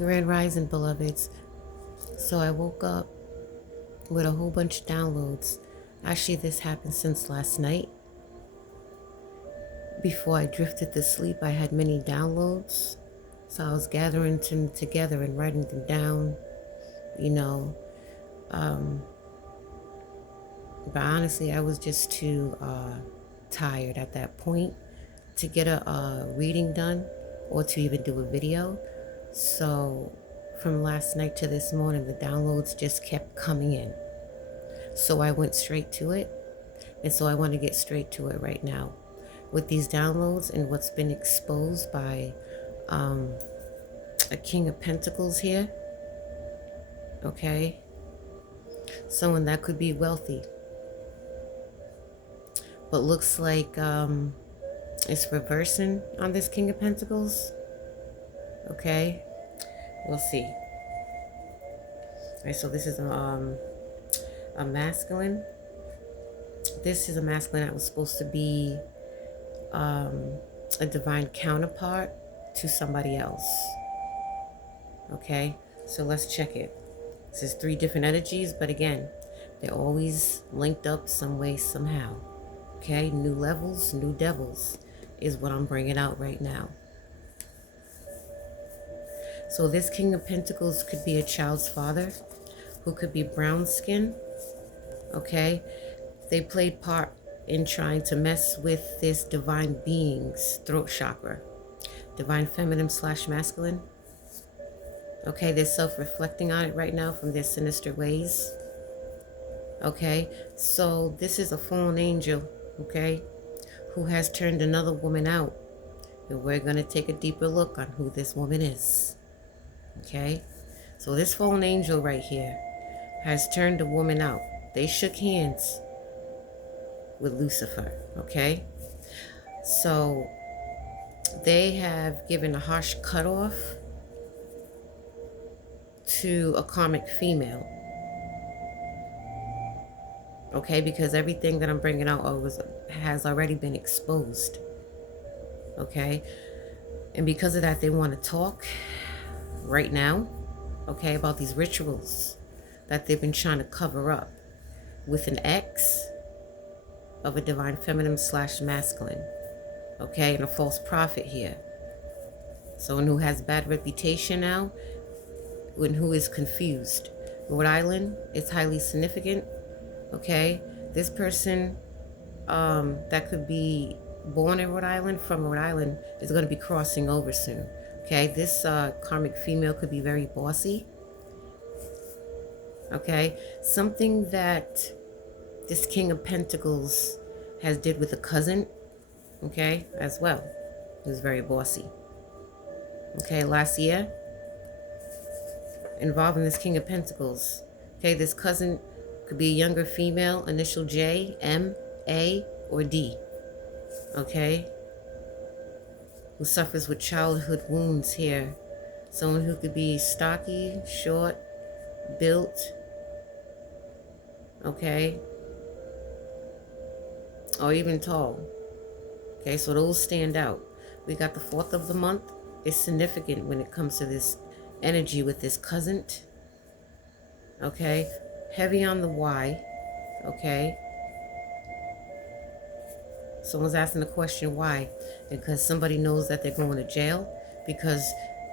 Grand Rising, beloveds. So I woke up with a whole bunch of downloads. Actually, this happened since last night. Before I drifted to sleep, I had many downloads. So I was gathering them together and writing them down, you know. But honestly, I was just too tired at that point to get a reading done or to even do a video. So from last night to this morning, the downloads just kept coming in. So I went straight to it. And so I want to get straight to it right now. With these downloads and what's been exposed by a King of Pentacles here. Okay. Someone that could be wealthy. But looks like it's reversing on this King of Pentacles. Okay. We'll see. All right, so this is a masculine. This is a masculine that was supposed to be a divine counterpart to somebody else. Okay, so let's check it. This is 3 different energies, but again, they're always linked up some way, somehow. Okay, new levels, new devils is what I'm bringing out right now. So this King of Pentacles could be a child's father who could be brown skin. Okay, they played part in trying to mess with this divine being's throat chakra. Divine feminine / masculine. Okay, they're self-reflecting on it right now from their sinister ways. Okay, so this is a fallen angel, okay, who has turned another woman out. And we're going to take a deeper look on who this woman is. Okay, so this fallen angel right here has turned a woman out. They shook hands with Lucifer, okay? So they have given a harsh cutoff to a karmic female, okay? Because everything that I'm bringing out has already been exposed, okay? And because of that, they want to talk right now, okay, about these rituals that they've been trying to cover up with an X of a divine feminine / masculine, okay, and a false prophet here. Someone who has bad reputation now, and who is confused. Rhode Island is highly significant, okay? This person that could be born in Rhode Island, from Rhode Island, is going to be crossing over soon, okay? This karmic female could be very bossy, okay? Something that this King of Pentacles has did with a cousin, okay, as well. He was very bossy. Okay, last year, involving this King of Pentacles. Okay, this cousin could be a younger female, initial J, M, A, or D. Okay, who suffers with childhood wounds here. Someone who could be stocky, short, built, okay, or even tall. Okay, so those stand out. We got the 4th of the month. It's significant when it comes to this energy with this cousin. Okay, heavy on the Y. Okay, someone's asking the question why. Because somebody knows that they're going to jail, because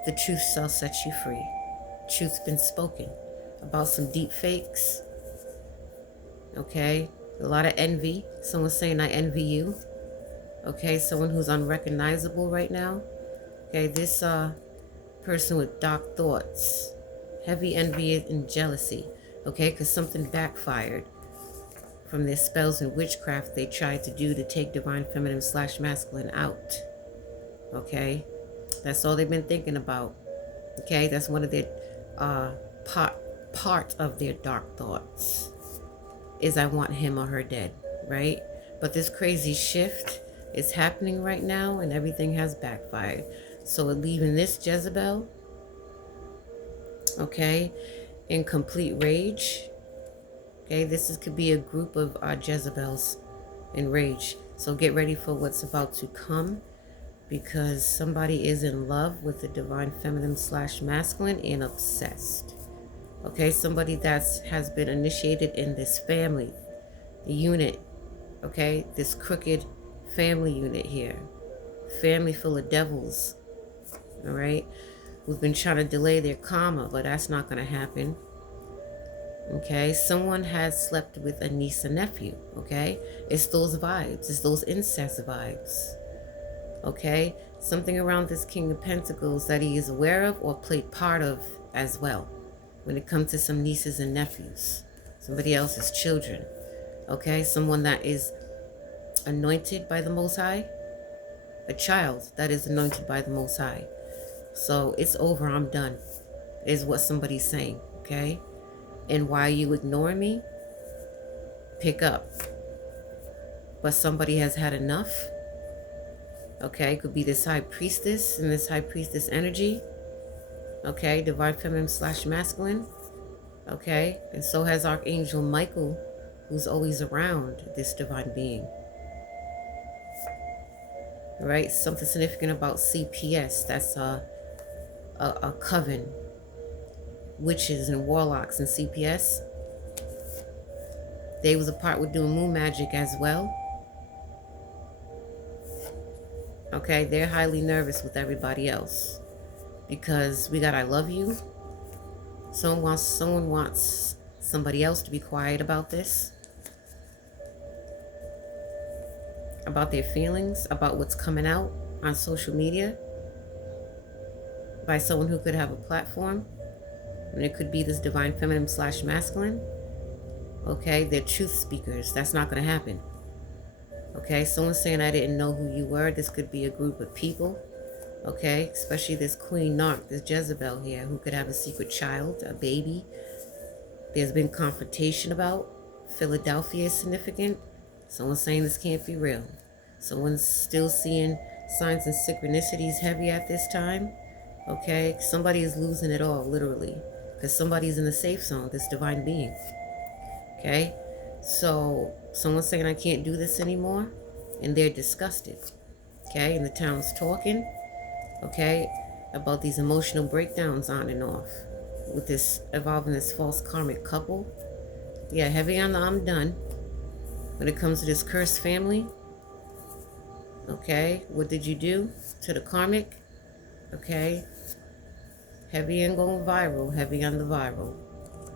the truth shall set you free. Truth's been spoken about some deep fakes. Okay, a lot of envy. Someone's saying I envy you. Okay, someone who's unrecognizable right now. Okay, this person with dark thoughts, heavy envy and jealousy. Okay, because something backfired from their spells and witchcraft they tried to do to take divine feminine / masculine out. Okay, that's all they've been thinking about. Okay, that's one of their part of their dark thoughts is I want him or her dead, right? But this crazy shift is happening right now and everything has backfired. So we're leaving this Jezebel, okay, in complete rage. Okay, could be a group of Jezebels in rage. So get ready for what's about to come. because somebody is in love with the divine feminine / masculine and obsessed. Okay, somebody that has been initiated in this family, the unit, okay, this crooked family unit here, family full of devils, all right, who've been trying to delay their karma, but that's not going to happen. Okay, someone has slept with a niece and nephew. Okay, it's those vibes, it's those incest vibes. Okay, something around this King of Pentacles that he is aware of or played part of as well when it comes to some nieces and nephews, somebody else's children. Okay, someone that is anointed by the Most High, a child that is anointed by the Most High. So it's over, I'm done, is what somebody's saying. Okay, and why you ignore me, pick up. But somebody has had enough. Okay, could be this high priestess and this high priestess energy. Okay, divine feminine / masculine. Okay, and so has Archangel Michael, who's always around this divine being. All right, something significant about CPS. That's a coven. Witches and warlocks and CPS. They was a part with doing moon magic as well. Okay, they're highly nervous with everybody else because we got I love you. Someone wants somebody else to be quiet about this, about their feelings, about what's coming out on social media by someone who could have a platform. And it could be this divine feminine / masculine. Okay, they're truth speakers. That's not going to happen. Okay, someone's saying I didn't know who you were. This could be a group of people. Okay, especially this Queen Narc, this Jezebel here, who could have a secret child, a baby. There's been confrontation about. Philadelphia is significant. Someone's saying this can't be real. Someone's still seeing signs and synchronicities heavy at this time. Okay, somebody is losing it all, literally, because somebody's in the safe zone, this divine being. Okay, so someone's saying I can't do this anymore, and they're disgusted. Okay, and the town's talking, okay, about these emotional breakdowns on and off with this evolving this false karmic couple. Yeah, heavy on the I'm done. When it comes to this cursed family, okay, what did you do to the karmic? Okay, heavy and going viral, heavy on the viral.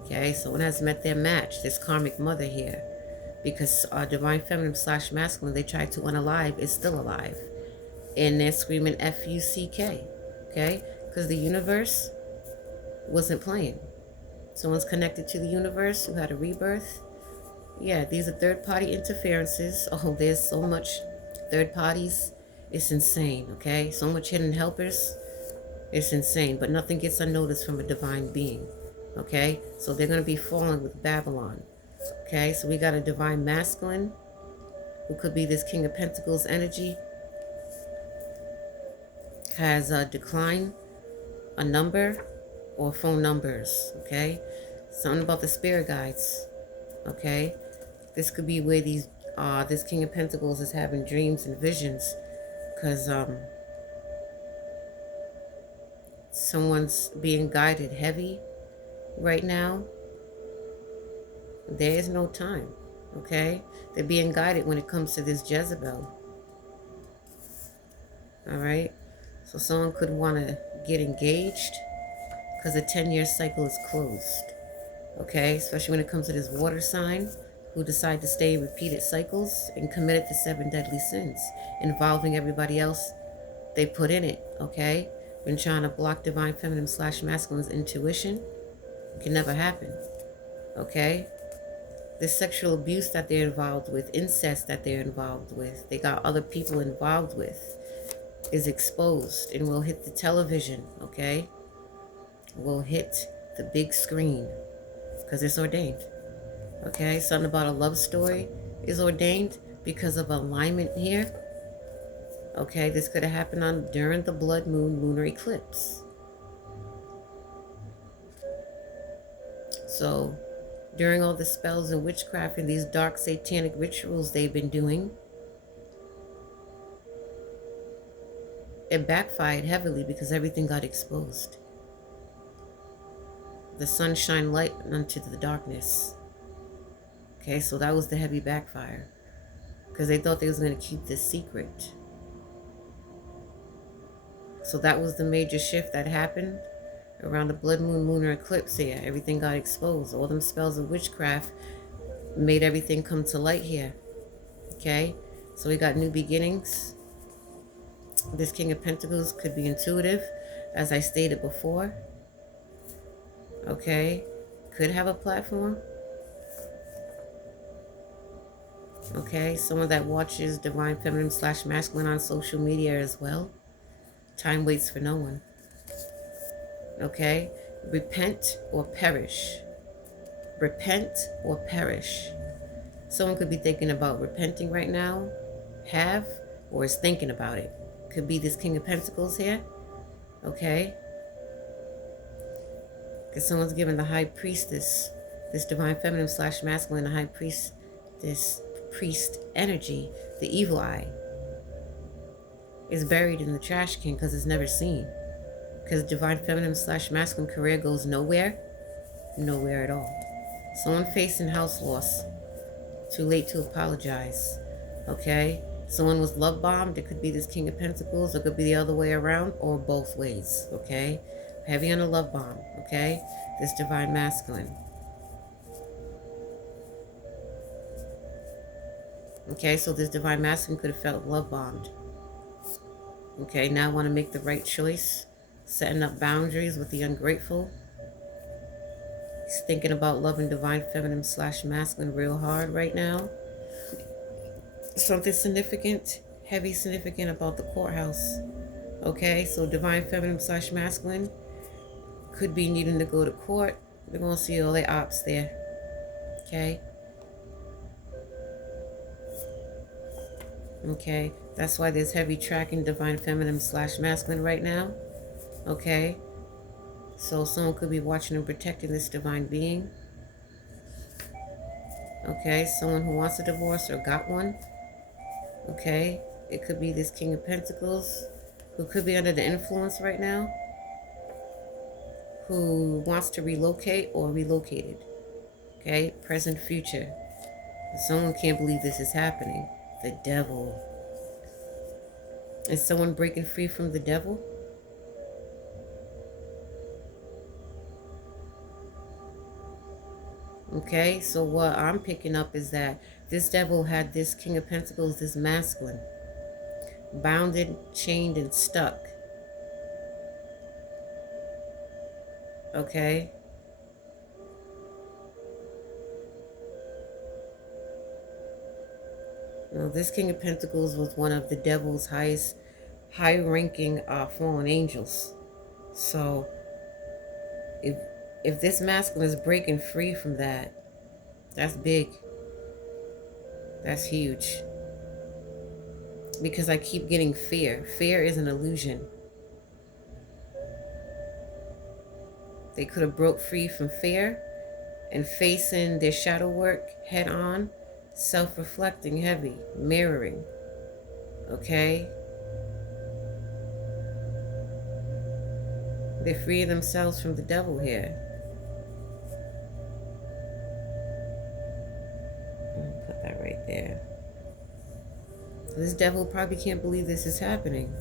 Okay, someone has met their match, this karmic mother here, because divine feminine / masculine they tried to unalive is still alive, and they're screaming F-U-C-K. Okay, because the universe wasn't playing. Someone's connected to the universe who had a rebirth. Yeah, these are third-party interferences. Oh, there's so much third parties. It's insane, okay? So much hidden helpers. It's insane, but nothing gets unnoticed from a divine being, okay? So they're going to be falling with Babylon, okay? So we got a divine masculine who could be this King of Pentacles energy, has declined a number or phone numbers, okay? Something about the spirit guides, okay? This could be where these this King of Pentacles is having dreams and visions, because someone's being guided heavy right now. There is no time, okay? They're being guided when it comes to this Jezebel. All right? So someone could want to get engaged because the 10-year cycle is closed, okay? Especially when it comes to this water sign who decide to stay in repeated cycles and committed the 7 deadly sins involving everybody else they put in it, okay? Been trying to block divine feminine / masculine's intuition. It can never happen, okay? This sexual abuse that they're involved with, incest that they're involved with, they got other people involved with, is exposed and will hit the television, okay? Will hit the big screen because it's ordained, okay? Something about a love story is ordained because of alignment here, okay? This could have happened during the blood moon lunar eclipse. So during all the spells and witchcraft and these dark satanic rituals they've been doing, it backfired heavily because everything got exposed. The sun shined light unto the darkness. Okay, so that was the heavy backfire. Because they thought they was going to keep this secret. So that was the major shift that happened around the blood moon lunar eclipse here. Everything got exposed. All them spells of witchcraft made everything come to light here. Okay, so we got new beginnings. This King of Pentacles could be intuitive, as I stated before. Okay, could have a platform. Okay, someone that watches Divine Feminine / Masculine on social media as well. Time waits for no one. Okay, repent or perish. Repent or perish. Someone could be thinking about repenting right now, or is thinking about it. Could be this King of Pentacles here. Okay, because someone's giving the High Priestess, this Divine Feminine / Masculine, the High Priest, this priest energy, the evil eye, is buried in the trash can because it's never seen. Because Divine Feminine / Masculine career goes nowhere at all. Someone facing house loss, too late to apologize. Okay, someone was love bombed. It could be this King of Pentacles, or it could be the other way around, or both ways. Okay, heavy on a love bomb. Okay, this Divine Masculine. Okay, so this Divine Masculine could have felt love bombed. Okay, now want to make the right choice, setting up boundaries with the ungrateful. He's thinking about loving Divine Feminine / Masculine real hard right now. Something significant, heavy significant about the courthouse. Okay, so Divine Feminine / Masculine could be needing to go to court. They're going to see all their ops there. Okay. Okay, that's why there's heavy tracking Divine Feminine / Masculine right now. Okay, so someone could be watching and protecting this divine being. Okay, someone who wants a divorce or got one. Okay, it could be this King of Pentacles, who could be under the influence right now, who wants to relocate or relocated. Okay, present, future. Someone can't believe this is happening. The devil. Is someone breaking free from the devil? Okay, so what I'm picking up is that this devil had this King of Pentacles, this masculine, bounded, chained, and stuck. Okay. Now, this King of Pentacles was one of the devil's high-ranking fallen angels. So, if this masculine is breaking free from that, that's big. That's huge. Because I keep getting fear. Fear is an illusion. They could have broke free from fear and facing their shadow work head on, self-reflecting, heavy, mirroring. Okay? They free themselves from the devil here. Put that right there. This devil probably can't believe this is happening.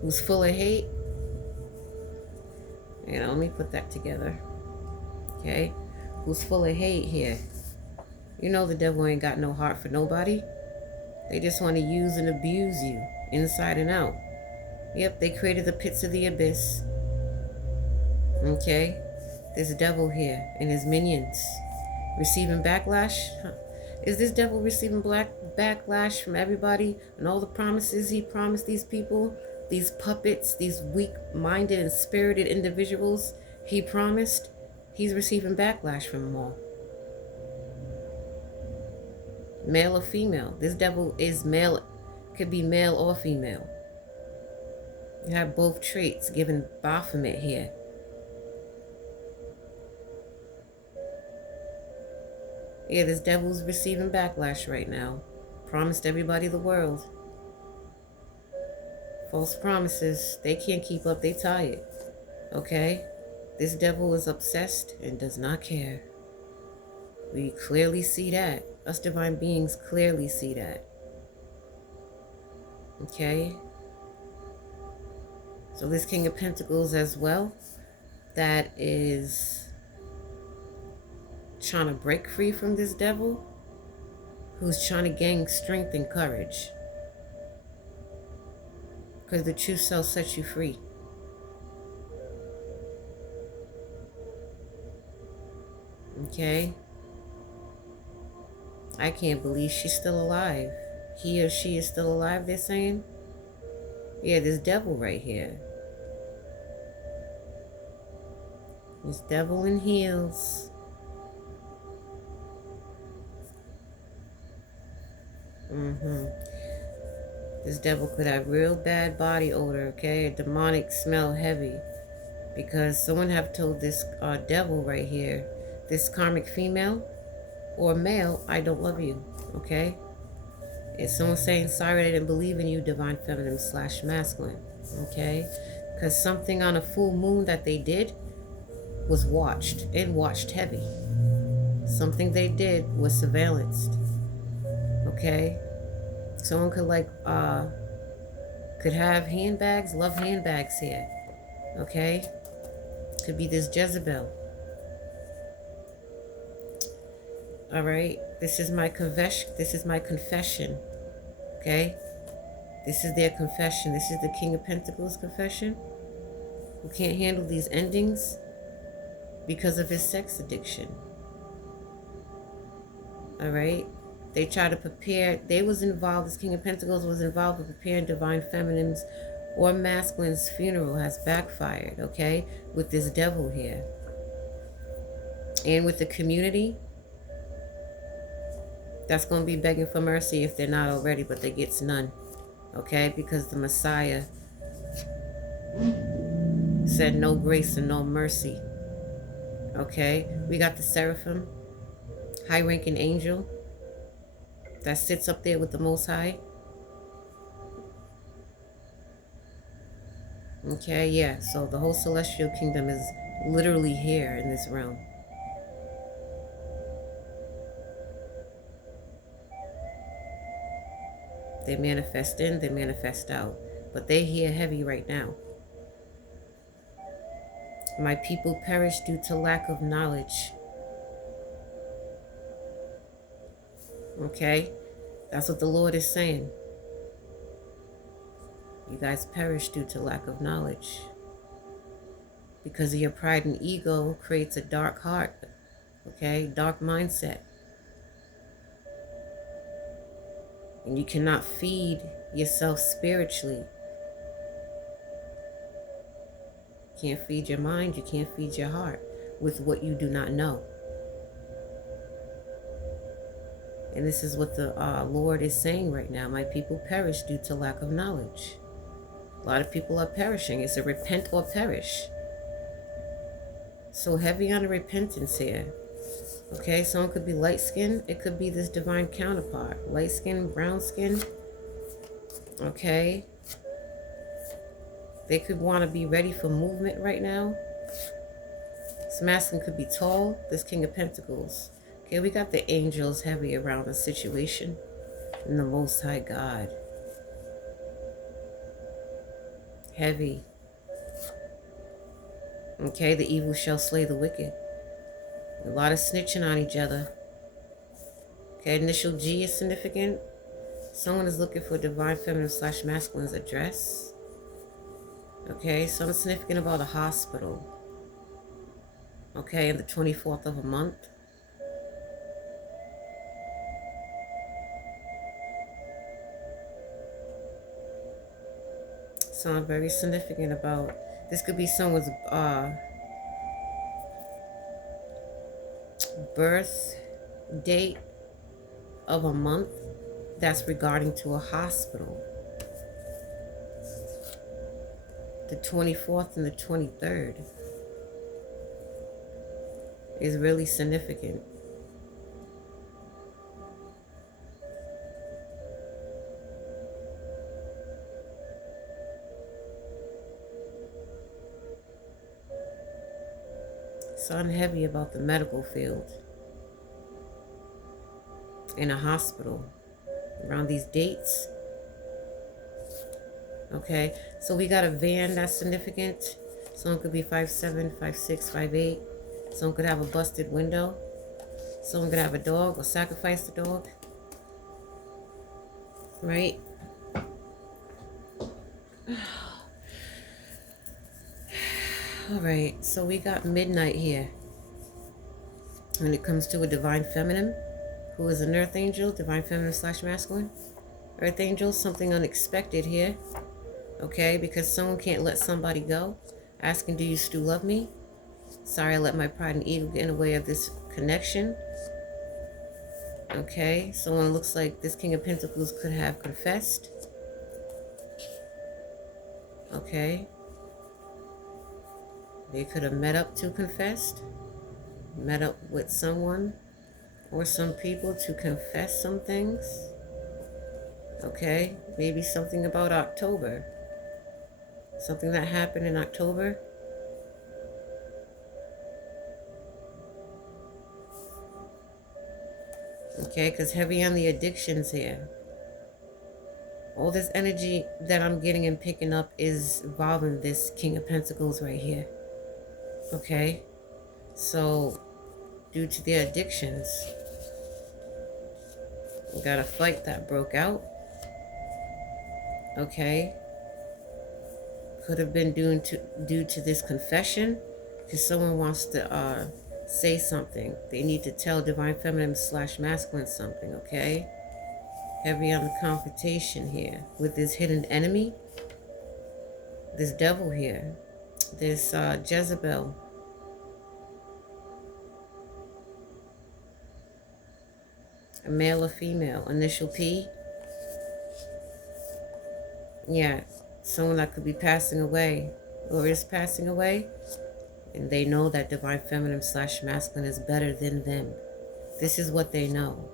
Who's full of hate. You know, let me put that together. Okay? Who's full of hate here. You know the devil ain't got no heart for nobody. They just want to use and abuse you, inside and out. Yep, they created the pits of the abyss. Okay? There's a devil here and his minions. Receiving backlash? Huh. Is this devil receiving backlash from everybody and all the promises he promised these people? These puppets, these weak-minded and spirited individuals he promised? He's receiving backlash from them all. Male or female. This devil is male, could be male or female. You have both traits given Baphomet here. Yeah, this devil's receiving backlash right now. Promised everybody the world. False promises. They can't keep up. They tired. Okay? This devil is obsessed and does not care. We clearly see that. Us divine beings clearly see that. Okay? So this King of Pentacles as well, that is trying to break free from this devil, who's trying to gain strength and courage. Because the truth shall set you free. Okay? I can't believe she's still alive. He or she is still alive, they're saying? Yeah, this devil right here. This devil in heels. This devil could have real bad body odor, okay? A demonic smell heavy. Because someone have told this devil right here, this karmic female or male, I don't love you, okay? It's someone saying, sorry I didn't believe in you, divine feminine / masculine, okay? Because something on a full moon that they did was watched, and watched heavy. Something they did was surveillanced, okay? Someone could have handbags, love handbags here, okay? Could be this Jezebel. All right, this is my confession. This is my confession. Okay, this is their confession. This is the King of Pentacles confession. Who can't handle these endings because of his sex addiction. All right, they try to prepare. They was involved. This King of Pentacles was involved with preparing divine feminine's or masculine's funeral. Has backfired. Okay, with this devil here, and with the community. That's going to be begging for mercy if they're not already, but they gets none. Okay? Because the Messiah said no grace and no mercy. Okay? We got the seraphim, high-ranking angel that sits up there with the Most High. Okay? Yeah. So the whole celestial kingdom is literally here in this realm. They manifest in, they manifest out. But they're here heavy right now. My people perish due to lack of knowledge. Okay? That's what the Lord is saying. You guys perish due to lack of knowledge. Because of your pride and ego creates a dark heart. Okay? Dark mindset. And you cannot feed yourself spiritually. You can't feed your mind, you can't feed your heart with what you do not know. And this is what the Lord is saying right now. My people perish due to lack of knowledge. A lot of people are perishing. It's a repent or perish. So heavy on the repentance here. Okay, someone could be light skinned. It could be this divine counterpart. Light skin, brown skin. Okay. They could want to be ready for movement right now. This masculine could be tall. This King of Pentacles. Okay, we got the angels heavy around the situation. And the Most High God. Heavy. Okay, the evil shall slay the wicked. A lot of snitching on each other. Okay, initial G is significant. Someone is looking for divine feminine / masculine's address. Okay, something significant about a hospital. Okay, and the 24th of a month. Something very significant about, this could be someone's birth date of a month that's regarding to a hospital. The 24th and the 23rd is really significant. Something heavy about the medical field. In a hospital. Around these dates. Okay, so we got a van that's significant. Someone could be 5'7", 5'6", 5'8". Someone could have a busted window. Someone could have a dog or sacrifice the dog. Right? Alright, so we got midnight here. When it comes to a divine feminine, who is an earth angel, divine feminine / masculine. Earth angel, something unexpected here. Okay, because someone can't let somebody go. Asking, do you still love me? Sorry, I let my pride and ego get in the way of this connection. Okay, someone looks like this King of Pentacles could have confessed. Okay. They could have met up to confess. Met up with someone or some people to confess some things. Okay, maybe something about October. Something that happened in October. Okay, because heavy on the addictions here. All this energy that I'm getting and picking up is involving this King of Pentacles right here. Okay, so due to their addictions, we got a fight that broke out. Okay, could have been due to this confession, because someone wants to say something. They need to tell divine feminine / masculine something. Okay, heavy on the confrontation here with this hidden enemy, this devil here, this Jezebel. A male or female, initial P. Yeah, someone that could be passing away or is passing away, and they know that divine feminine / masculine is better than them. This is what they know.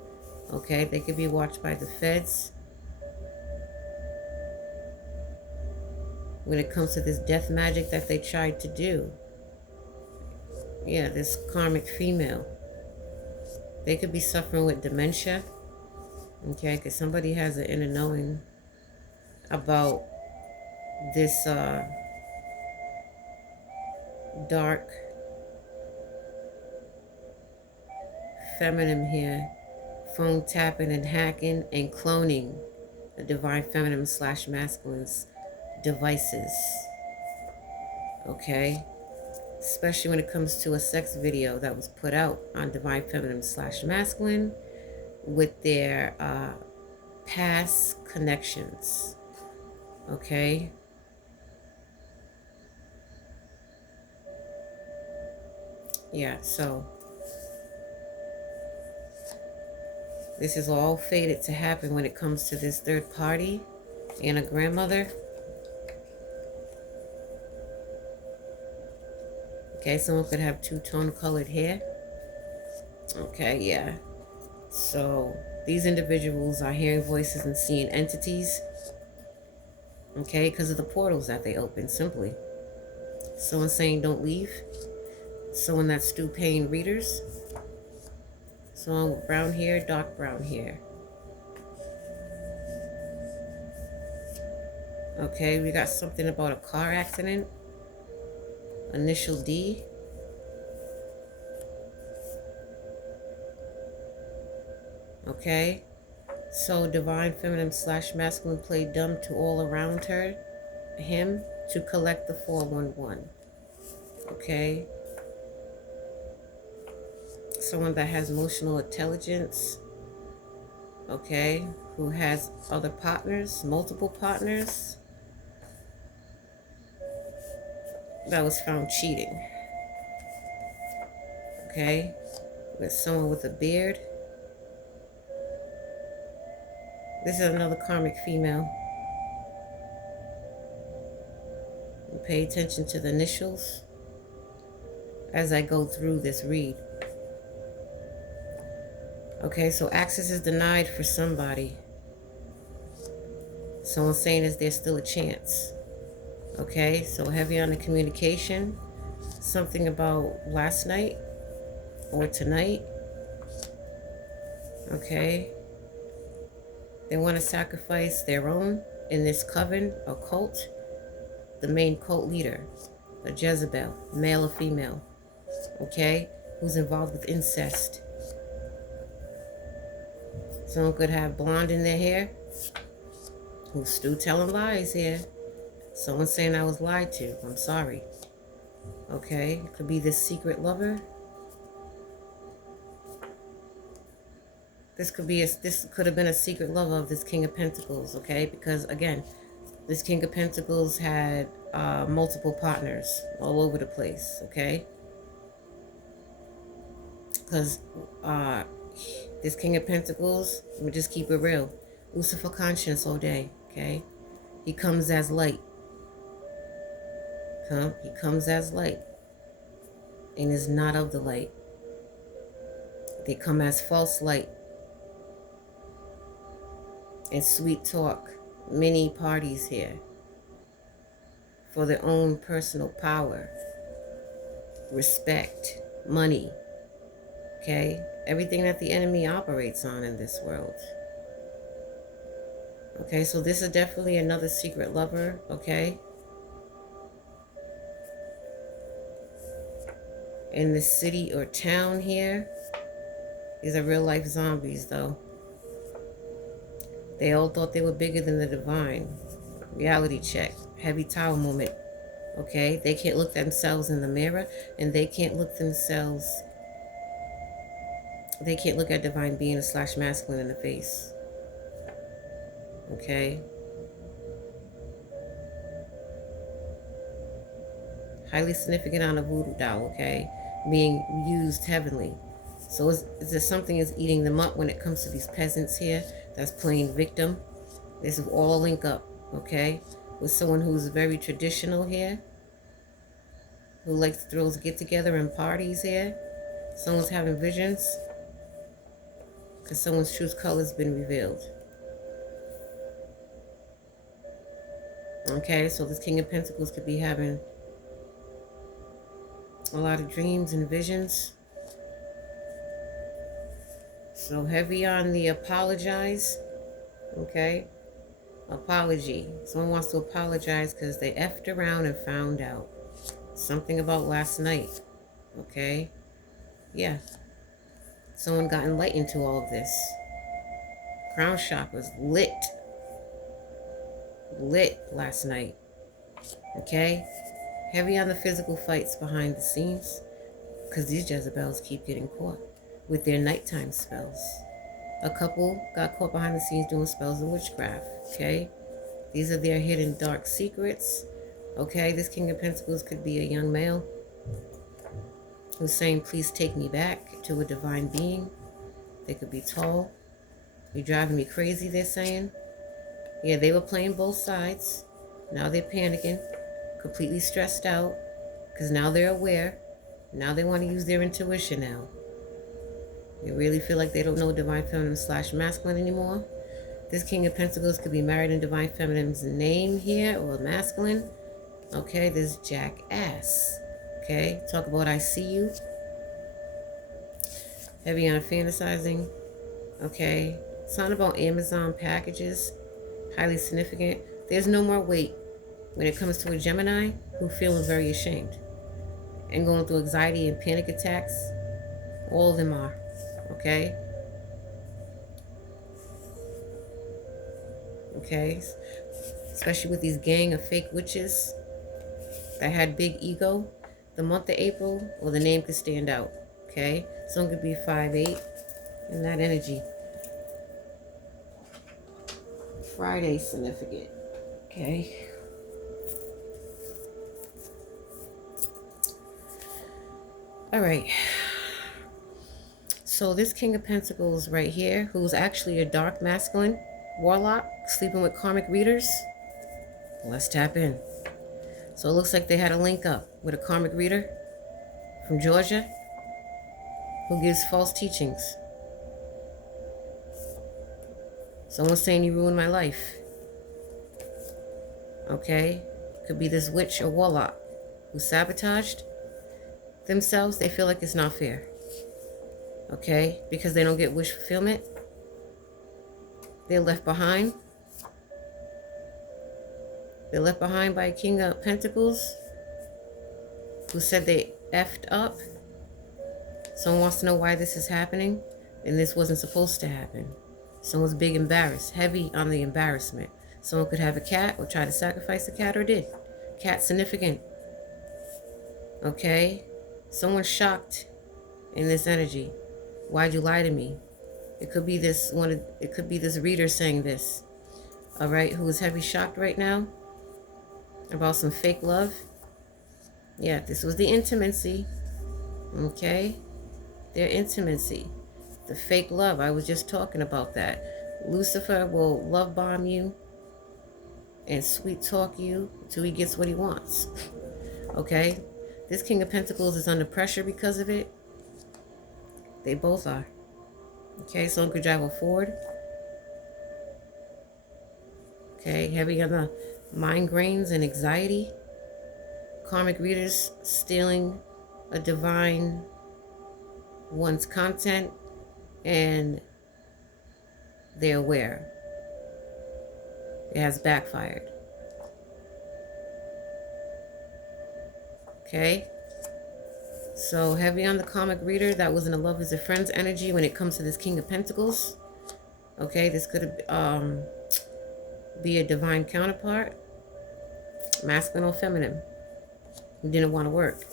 Okay, they could be watched by the feds. When it comes to this death magic that they tried to do. Yeah, this karmic female. They could be suffering with dementia. Okay, because somebody has an inner knowing about this dark feminine here, phone tapping and hacking and cloning the divine feminine / masculine's devices. Okay, especially when it comes to a sex video that was put out on divine feminine / masculine with their past connections. Okay, yeah, so this is all fated to happen when it comes to this third party and a grandmother. Okay, someone could have two-tone colored hair. Okay, yeah. So these individuals are hearing voices and seeing entities. Okay, because of the portals that they open, simply. Someone saying don't leave. Someone that's still paying readers. Someone with brown hair, dark brown hair. Okay, we got something about a car accident. Initial D. Okay, so divine feminine / masculine played dumb to all around her, him, to collect the 411. Okay, someone that has emotional intelligence. Okay, who has other partners, multiple partners, that was found cheating. Okay, with someone with a beard. This is another karmic female. And pay attention to the initials as I go through this read. Okay, so access is denied for somebody. Someone's saying is there still a chance? Okay, so heavy on the communication. something about last night or tonight. Okay. They want to sacrifice their own in this coven or cult. The main cult leader, a Jezebel, male or female. Okay. Who's involved with incest. Someone could have blonde in their hair. Who's still telling lies here. Someone saying I was lied to. I'm sorry. Okay. It could be this secret lover. This could have been a secret lover of this King of Pentacles, okay? Because again, this King of Pentacles had multiple partners all over the place, okay? Because this King of Pentacles, we just keep it real. Lucifer conscience all day, okay? He comes as light. He comes as light and is not of the light. They come as false light. And sweet talk, many parties here for their own personal power, respect, money, okay? Everything that the enemy operates on in this world. Okay, so this is definitely another secret lover, okay? In the city or town here, these are real life zombies though. They all thought they were bigger than the divine. Reality check. Heavy tower moment. Okay? They can't look themselves in the mirror. And they can't look themselves... They can't look at divine being / masculine in the face. Okay? Highly significant on a voodoo doll, okay? Being used heavenly. So is there something is eating them up when it comes to these peasants here that's playing victim? This is all link up, okay? With someone who's very traditional here, who likes to throw get together and parties here. Someone's having visions because someone's true color has been revealed. Okay, so this King of Pentacles could be having a lot of dreams and visions. So heavy on the apologize, okay? Apology. Someone wants to apologize because they effed around and found out something about last night, okay? Yeah. Someone got enlightened to all of this. Crown chakras lit. Lit last night, okay? Heavy on the physical fights behind the scenes because these Jezebels keep getting caught with their nighttime spells. A couple got caught behind the scenes doing spells of witchcraft, okay? These are their hidden dark secrets, okay? This King of Pentacles could be a young male who's saying, please take me back to a divine being. They could be tall. You're driving me crazy, they're saying. Yeah, they were playing both sides. Now they're panicking, completely stressed out, because now they're aware. Now they want to use their intuition now. They really feel like they don't know divine feminine / masculine anymore. This King of Pentacles could be married in divine feminine's name here or masculine. Okay, this jackass. Okay, talk about I see you. Heavy on fantasizing. Okay, something about Amazon packages. Highly significant. There's no more weight when it comes to a Gemini who feels very ashamed and going through anxiety and panic attacks. All of them are. Okay? Okay? Especially with these gang of fake witches that had big ego. The month of April, well, the name could stand out. Okay? Someone could be 5'8" in that energy. Friday significant. Okay? All right. So this King of Pentacles right here, who's actually a dark masculine warlock, sleeping with karmic readers. Let's tap in. So it looks like they had a link up with a karmic reader from Georgia who gives false teachings. Someone's saying you ruined my life. Okay? Could be this witch or warlock who sabotaged. themselves, they feel like it's not fair. Okay? Because they don't get wish fulfillment. They're left behind. They're left behind by a King of Pentacles who said they effed up. Someone wants to know why this is happening, and this wasn't supposed to happen. Someone's big embarrassed, heavy on the embarrassment. Someone could have a cat or try to sacrifice a cat or did. Cat significant. Okay? Someone's shocked in this energy. Why'd you lie to me? It could be this one. It could be this reader saying this. All right, who is heavy shocked right now about some fake love. Yeah, this was the intimacy. Okay, their intimacy, the fake love. I was just talking about that. Lucifer will love bomb you and sweet talk you till he gets what he wants. Okay, this King of Pentacles is under pressure because of it. They both are. Okay, someone could drive a Ford. Okay, heavy on the migraines and anxiety. Karmic readers stealing a divine one's content and they're aware. It has backfired. Okay? So heavy on the karmic reader that was in a love is a friend's energy when it comes to this King of Pentacles. Okay, this could be a divine counterpart, masculine or feminine, who didn't want to work.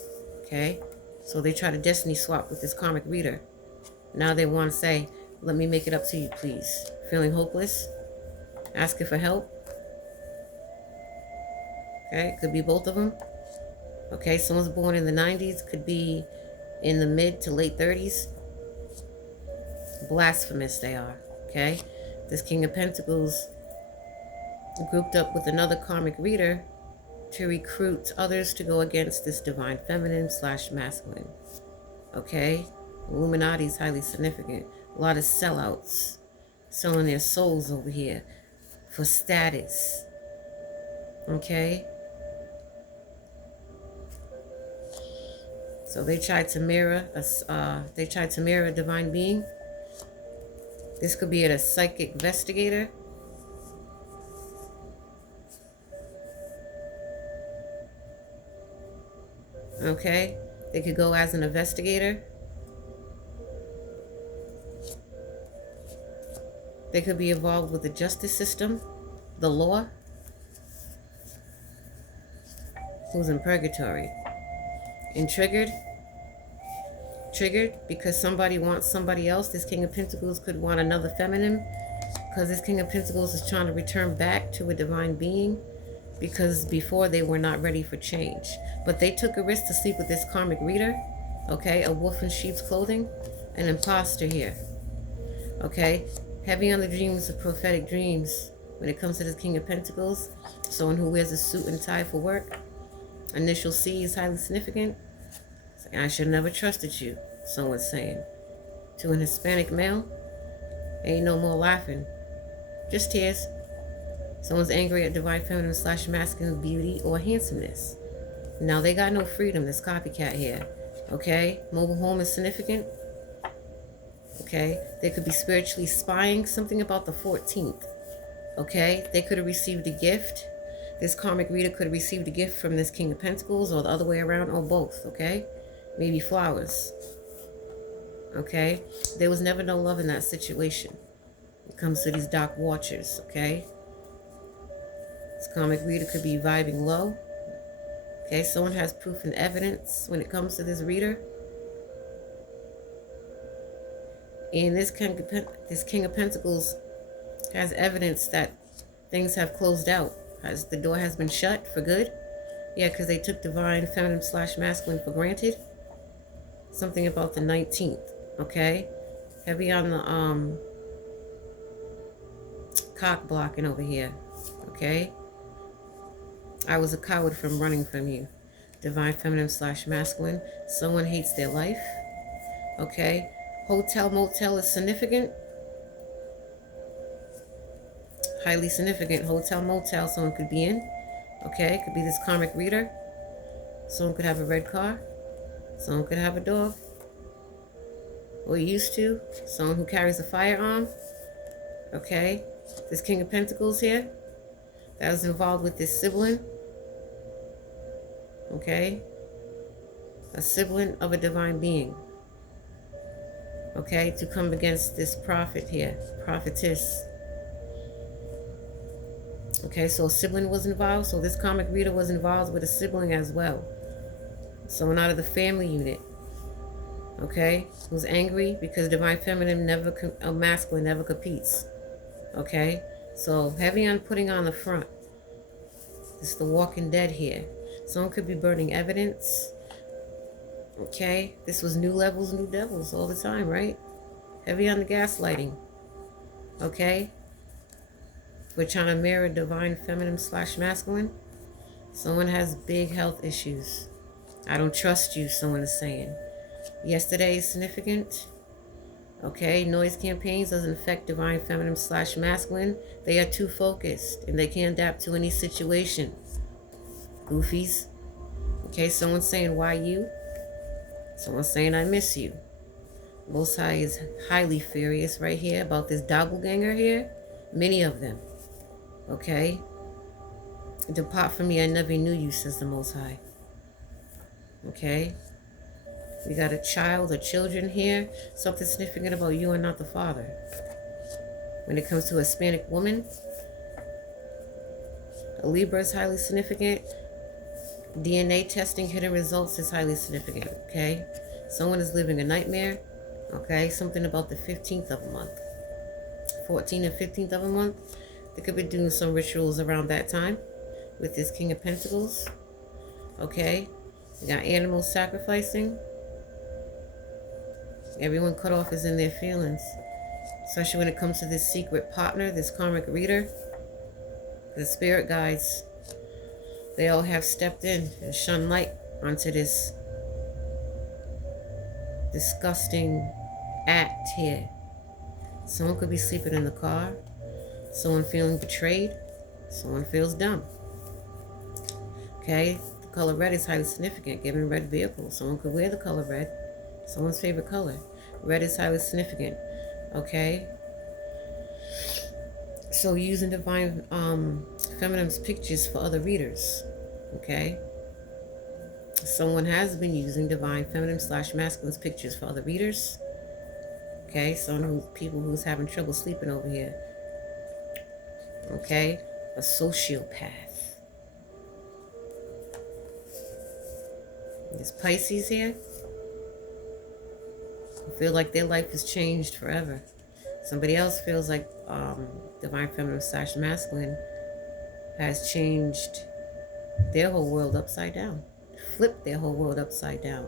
Okay, so they try to destiny swap with this karmic reader. Now they want to say, let me make it up to you, please. Feeling hopeless, asking for help. Okay, could be both of them. Okay, someone's born in the 90s, could be in the mid to late 30s. Blasphemous they are. Okay, this King of Pentacles grouped up with another karmic reader to recruit others to go against this divine feminine / masculine. Okay, Illuminati is highly significant. A lot of sellouts selling their souls over here for status. Okay, so they tried to mirror a divine being. This could be a psychic investigator. Okay, they could go as an investigator. They could be involved with the justice system, the law. Who's in purgatory? And triggered because somebody wants somebody else. This King of Pentacles could want another feminine because this King of Pentacles is trying to return back to a divine being because before they were not ready for change. But they took a risk to sleep with this karmic reader. Okay, a wolf in sheep's clothing, an imposter here. Okay, heavy on the dreams of prophetic dreams when it comes to this King of Pentacles. Someone who wears a suit and tie for work. Initial C is highly significant. I should never trusted you, someone's saying. To an Hispanic male, ain't no more laughing. Just tears. Someone's angry at divine feminine / masculine beauty or handsomeness. Now they got no freedom, this copycat here. Okay, mobile home is significant. Okay, they could be spiritually spying something about the 14th. Okay, they could have received a gift. This karmic reader could have received a gift from this King of Pentacles or the other way around or both. Okay, maybe flowers. Okay, there was never no love in that situation. It comes to these dark watchers. Okay, this karmic reader could be vibing low. Okay, someone has proof and evidence when it comes to this reader. And this King of Pentacles has evidence that things have closed out. The door has been shut for good. Yeah, because they took divine feminine / masculine for granted. Something about the 19th. Okay, heavy on the cock blocking over here. Okay, I was a coward from running from you. Divine feminine / masculine. Someone hates their life. Okay, hotel motel is significant. Highly significant. Hotel motel someone could be in. Okay, could be this karmic reader. Someone could have a red car. Someone could have a dog, or used to. Someone who carries a firearm. Okay, this King of Pentacles here, that was involved with this sibling. Okay, a sibling of a divine being. Okay, to come against this prophet here, prophetess. Okay, so a sibling was involved. So this karmic reader was involved with a sibling as well. Someone out of the family unit. Okay, who's angry because divine feminine never, masculine never competes. Okay, so heavy on putting on the front. It's the Walking Dead here. Someone could be burning evidence. Okay, this was new levels, new devils all the time, right? Heavy on the gaslighting. Okay, we're trying to mirror divine feminine / masculine. Someone has big health issues. I don't trust you, someone is saying. Yesterday is significant. Okay, noise campaigns doesn't affect divine feminine / masculine. They are too focused and they can't adapt to any situation. Goofies. Okay, someone's saying, why you? Someone's saying, I miss you. Most High is highly furious right here about this doppelganger here. Many of them. Okay? Depart from me, I never knew you, says the Most High. Okay? We got a child or children here. Something significant about you and not the father. When it comes to a Hispanic woman, a Libra is highly significant. DNA testing hidden results is highly significant. Okay? Someone is living a nightmare. Okay? Something about the 15th of a month. 14th and 15th of a month. They could be doing some rituals around that time with this King of Pentacles. Okay? We got animals sacrificing. Everyone cut off is in their feelings. Especially when it comes to this secret partner, this karmic reader. The spirit guides. They all have stepped in and shone light onto this disgusting act here. Someone could be sleeping in the car. Someone feeling betrayed. Someone feels dumb. Okay? The color red is highly significant, given red vehicles. Someone could wear the color red. Someone's favorite color. Red is highly significant. Okay? So using divine feminine's pictures for other readers. Okay? Someone has been using divine feminine / masculine's pictures for other readers. Okay? People who's having trouble sleeping over here. Okay? A sociopath. This Pisces here. I feel like their life has changed forever. Somebody else feels like divine feminine / masculine has changed their whole world upside down. Flipped their whole world upside down.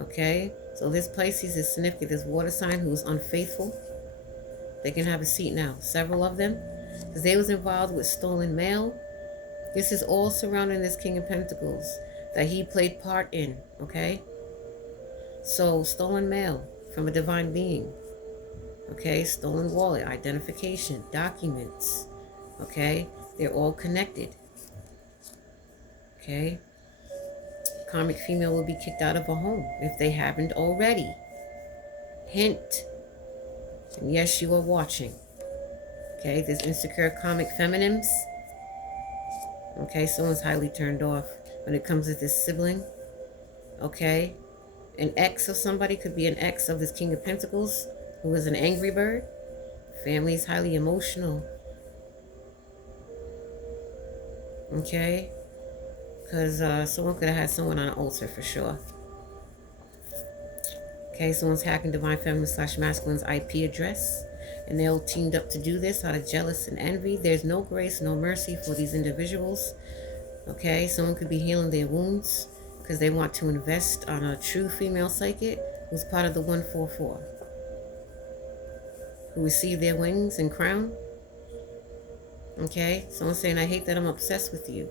Okay? So this Pisces is significant. This water sign who's unfaithful. They can have a seat now. Several of them. Because they was involved with stolen mail. This is all surrounding this King of Pentacles that he played part in. Okay? So stolen mail from a divine being. Okay? Stolen wallet, identification, documents. Okay? They're all connected. Okay? Karmic female will be kicked out of a home if they haven't already. Hint. And yes, you are watching. Okay, there's insecure karmic feminines. Okay, someone's highly turned off when it comes to this sibling. Okay, an ex of somebody could be an ex of this King of Pentacles who is an angry bird. Family is highly emotional. Okay, because someone could have had someone on an altar for sure. Okay, someone's hacking divine feminine / masculine's IP address. And they all teamed up to do this out of jealous and envy. There's no grace, no mercy for these individuals. Okay, someone could be healing their wounds because they want to invest on a true female psychic who's part of the 144. Who received their wings and crown. Okay, someone's saying, I hate that I'm obsessed with you.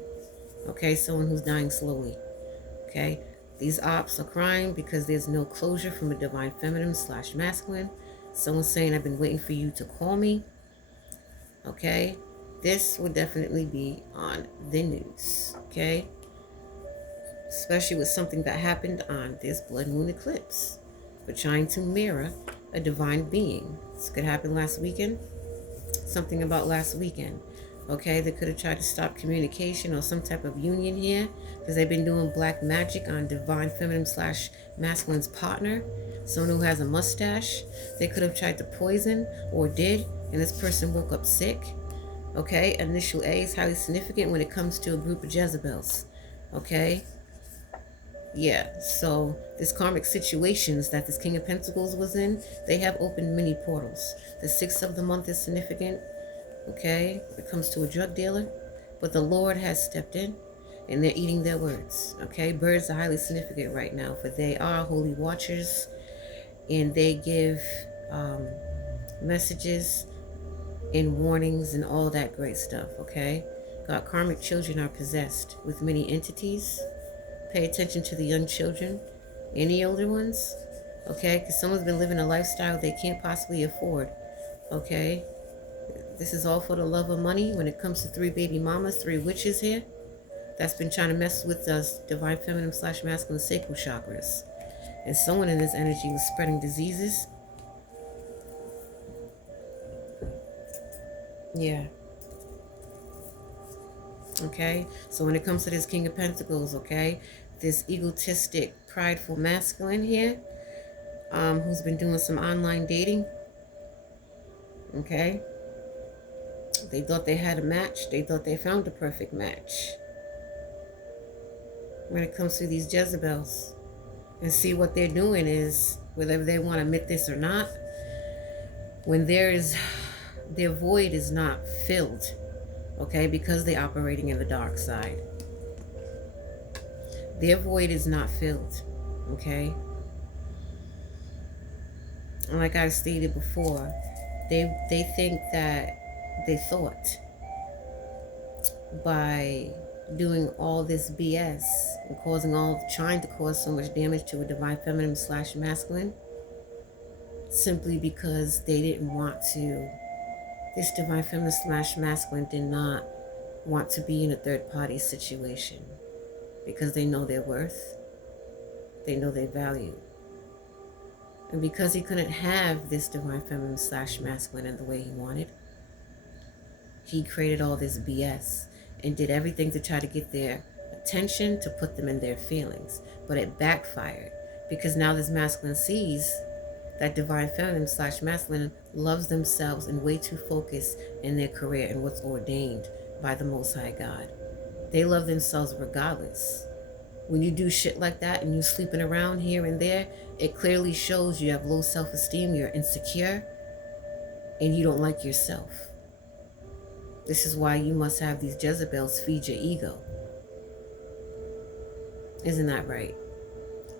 Okay, someone who's dying slowly. Okay, these ops are crying because there's no closure from a divine feminine / masculine. Someone's saying, I've been waiting for you to call me. Okay, this would definitely be on the news. Okay, especially with something that happened on this blood moon eclipse, for trying to mirror a divine being. This could happen last weekend, something about last weekend. Okay, they could have tried to stop communication or some type of union here because they've been doing black magic on divine feminine slash masculine's partner, someone who has a mustache. They could have tried to poison or did, and this person woke up sick. Okay, initial A is highly significant when it comes to a group of Jezebels. Okay, yeah, so this karmic situations that this King of Pentacles was in, they have opened many portals. The 6th of the month is significant. Okay, it comes to a drug dealer, but the Lord has stepped in and they're eating their words. Okay, birds are highly significant right now, for they are holy watchers and they give messages and warnings and all that great stuff. Okay, God, karmic children are possessed with many entities. Pay attention to the young children, any older ones, okay, because someone's been living a lifestyle they can't possibly afford. Okay, this is all for the love of money. When it comes to 3 baby mamas, 3 witches here, that's been trying to mess with us divine feminine slash masculine sacral chakras. And someone in this energy was spreading diseases. Yeah. Okay, so when it comes to this King of Pentacles, okay, this egotistic, prideful masculine here, who's been doing some online dating, okay, they thought they had a match. They thought they found a perfect match. When it comes to these Jezebels, and see what they're doing is, whether they want to admit this or not, when their void is not filled, okay, because they're operating in the dark side. Their void is not filled, okay? And like I stated before, they think that they thought by doing all this BS and trying to cause so much damage to a divine feminine slash masculine, simply because they didn't want to, this divine feminine slash masculine did not want to be in a third party situation, because they know their worth, they know their value. And because he couldn't have this divine feminine slash masculine in the way he wanted, he created all this BS and did everything to try to get their attention, to put them in their feelings. But it backfired, because now this masculine sees that divine feminine slash masculine loves themselves and way too focused in their career and what's ordained by the Most High God. They love themselves regardless. When you do shit like that and you sleeping around here and there, it clearly shows you have low self-esteem, you're insecure, and you don't like yourself. This is why you must have these Jezebels feed your ego. Isn't that right?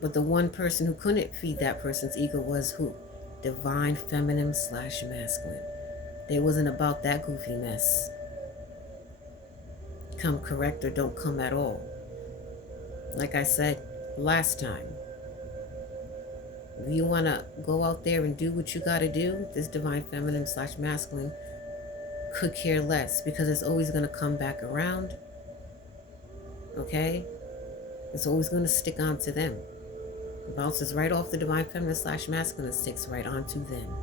But the one person who couldn't feed that person's ego was who? Divine feminine slash masculine. They wasn't about that goofy mess. Come correct or don't come at all. Like I said last time, if you want to go out there and do what you got to do, this divine feminine slash masculine could care less, because it's always going to come back around. Okay? It's always going to stick onto them. It bounces right off the divine feminine slash masculine and sticks right onto them.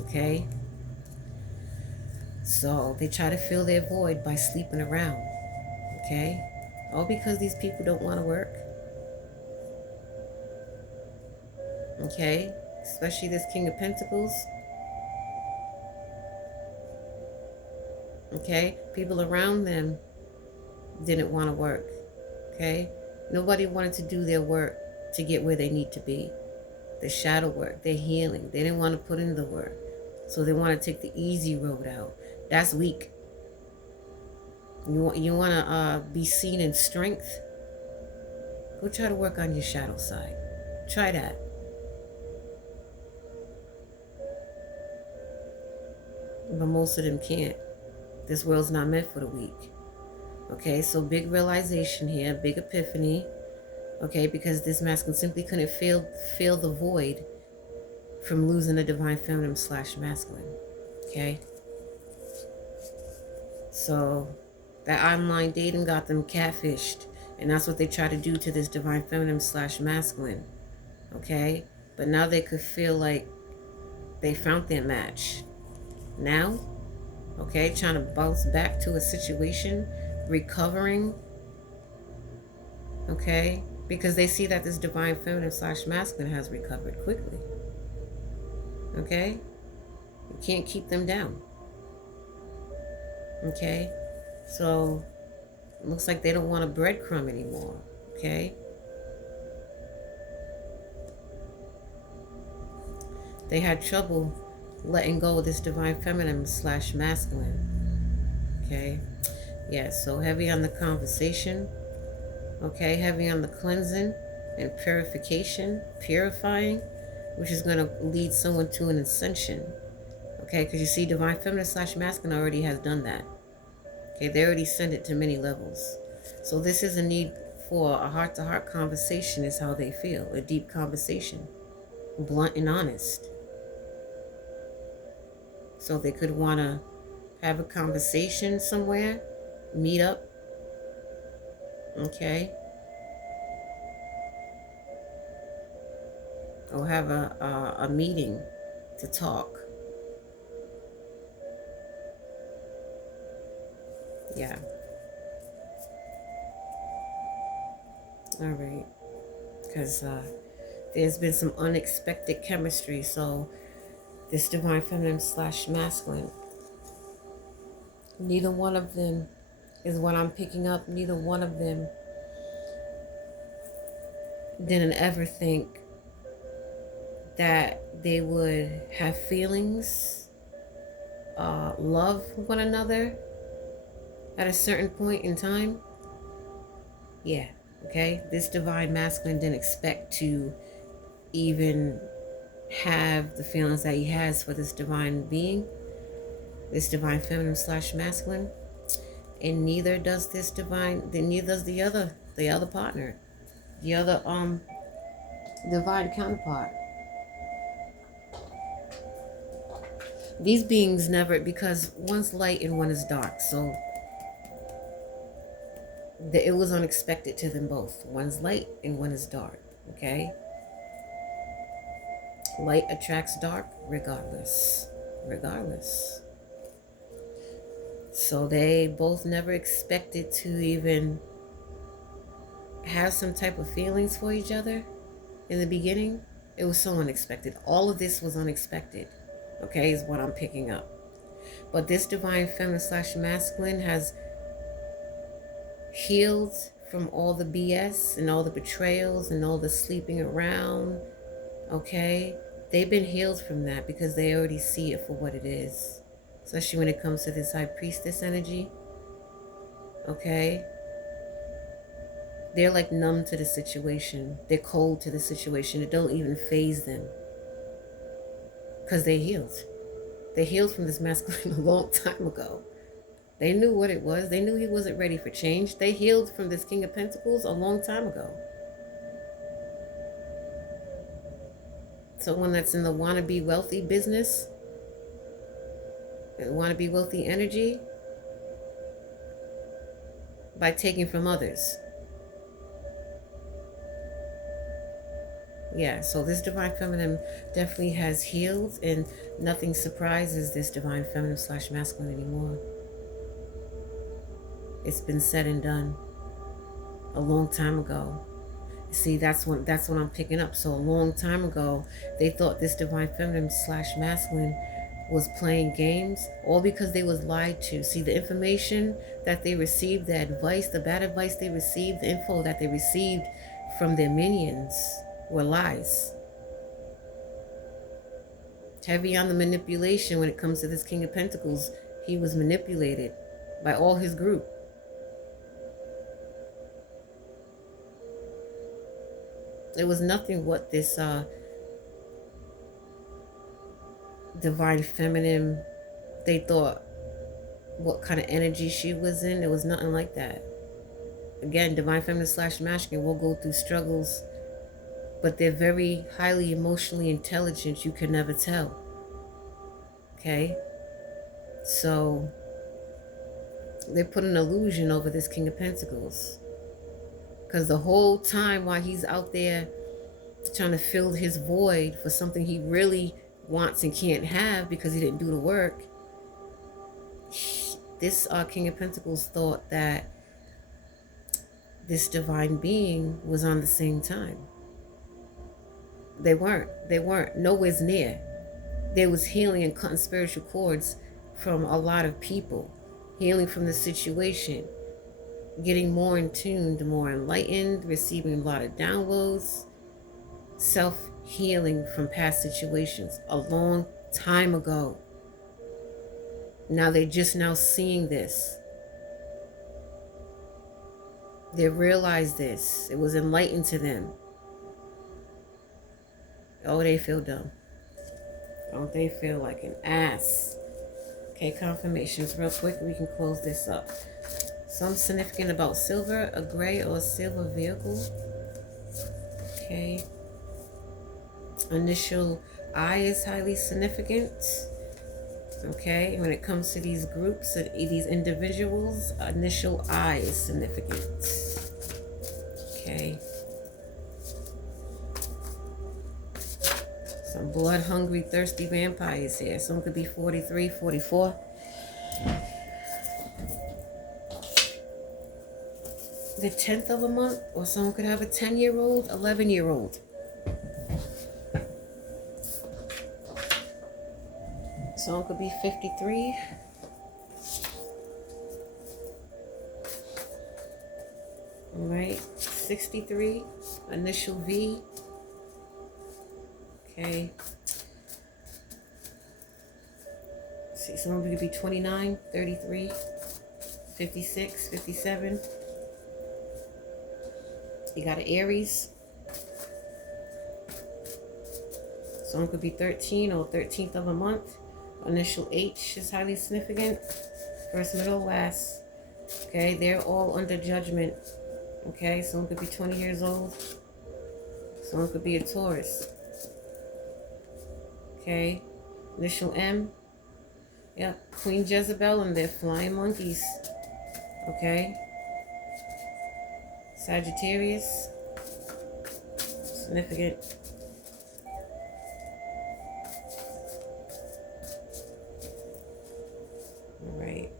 Okay? So they try to fill their void by sleeping around. Okay? All because these people don't want to work. Okay? Especially this King of Pentacles. Okay? People around them didn't want to work. Okay? Nobody wanted to do their work to get where they need to be. The shadow work, their healing. They didn't want to put in the work. So they want to take the easy road out. That's weak. You want to be seen in strength? Go try to work on your shadow side. Try that. But most of them can't. This world's not meant for the weak. Okay, so big realization here, big epiphany. Okay, because this masculine simply couldn't fill the void from losing a divine feminine slash masculine. Okay, so that online dating got them catfished. And that's what they try to do to this divine feminine / masculine. Okay? But now they could feel like they found their match. Now, okay, trying to bounce back to a situation, recovering, okay, because they see that this divine feminine / masculine has recovered quickly. Okay? You can't keep them down. Okay? So, it looks like they don't want a breadcrumb anymore. Okay? They had trouble letting go of this divine feminine / masculine. Okay? Yeah, so heavy on the conversation. Okay? Heavy on the cleansing and purification, purifying, which is going to lead someone to an ascension. Okay? Because you see, divine feminine / masculine already has done that. Okay? They already sent it to many levels. So this is a need for a heart-to-heart conversation is how they feel. A deep conversation. Blunt and honest. So they could want to have a conversation somewhere, meet up, okay? Or have a meeting to talk. Yeah. All right. Because there's been some unexpected chemistry. So this divine feminine / masculine, neither one of them is what I'm picking up. Neither one of them didn't ever think that they would have feelings, love one another at a certain point in time. Yeah, okay? This divine masculine didn't expect to even have the feelings that he has for this divine being, this divine feminine / masculine. And neither does this divine, neither does the other partner, the other divine counterpart. These beings never, because one's light and one is dark, so it was unexpected to them both. One's light and one is dark, okay? Light attracts dark regardless. So they both never expected to even have some type of feelings for each other in the beginning. It was so unexpected. All of this was unexpected, okay, is what I'm picking up. But this divine feminine / masculine has healed from all the BS and all the betrayals and all the sleeping around, okay? They've been healed from that because they already see it for what it is, especially when it comes to this high priestess energy, okay? They're like numb to the situation. They're cold to the situation. It don't even faze them because they healed. They healed from this masculine a long time ago. They knew what it was. They knew he wasn't ready for change. They healed from this King of Pentacles a long time ago. Someone that's in the wannabe wealthy business, wannabe wealthy energy, by taking from others. Yeah, so this divine feminine definitely has healed, and nothing surprises this divine feminine / masculine anymore. It's been said and done a long time ago. See, that's what I'm picking up. So a long time ago, they thought this divine feminine / masculine was playing games, all because they was lied to. See, the information that they received, the advice, the bad advice they received, the info that they received from their minions were lies. Heavy on the manipulation when it comes to this King of Pentacles. He was manipulated by all his group. It was nothing what this divine feminine, they thought what kind of energy she was in. It was nothing like that. Again, divine feminine / masculine will go through struggles, but they're very highly emotionally intelligent. You can never tell. Okay? So they put an illusion over this King of Pentacles. Because the whole time while he's out there trying to fill his void for something he really wants and can't have because he didn't do the work, this King of Pentacles thought that this divine being was on the same time. They weren't. They weren't. Nowhere's near. There was healing and cutting spiritual cords from a lot of people. Healing from the situation. Getting more in tune, more enlightened, receiving a lot of downloads. Self-healing from past situations a long time ago. Now they're just now seeing this. They realized this. It was enlightened to them. Oh, they feel dumb. Don't they feel like an ass? Okay, confirmations real quick. We can close this up. Something significant about silver, a gray or a silver vehicle. Okay. Initial I is highly significant. Okay, when it comes to these groups, these individuals, initial I is significant. Okay. Some blood-hungry, thirsty vampires here. Some could be 43, 44. The 10th of a month, or someone could have a 10-year-old, 11-year-old. Someone could be 53. All right, 63, initial V. Okay. Let's see, someone could be 29, 33, 56, 57. You got an Aries. Someone could be 13 or 13th of a month. Initial H is highly significant. First, middle, last. Okay, they're all under judgment. Okay, someone could be 20 years old. Someone could be a Taurus. Okay, initial M. Yep, Queen Jezebel and their flying monkeys. Okay. Sagittarius. Significant. All right.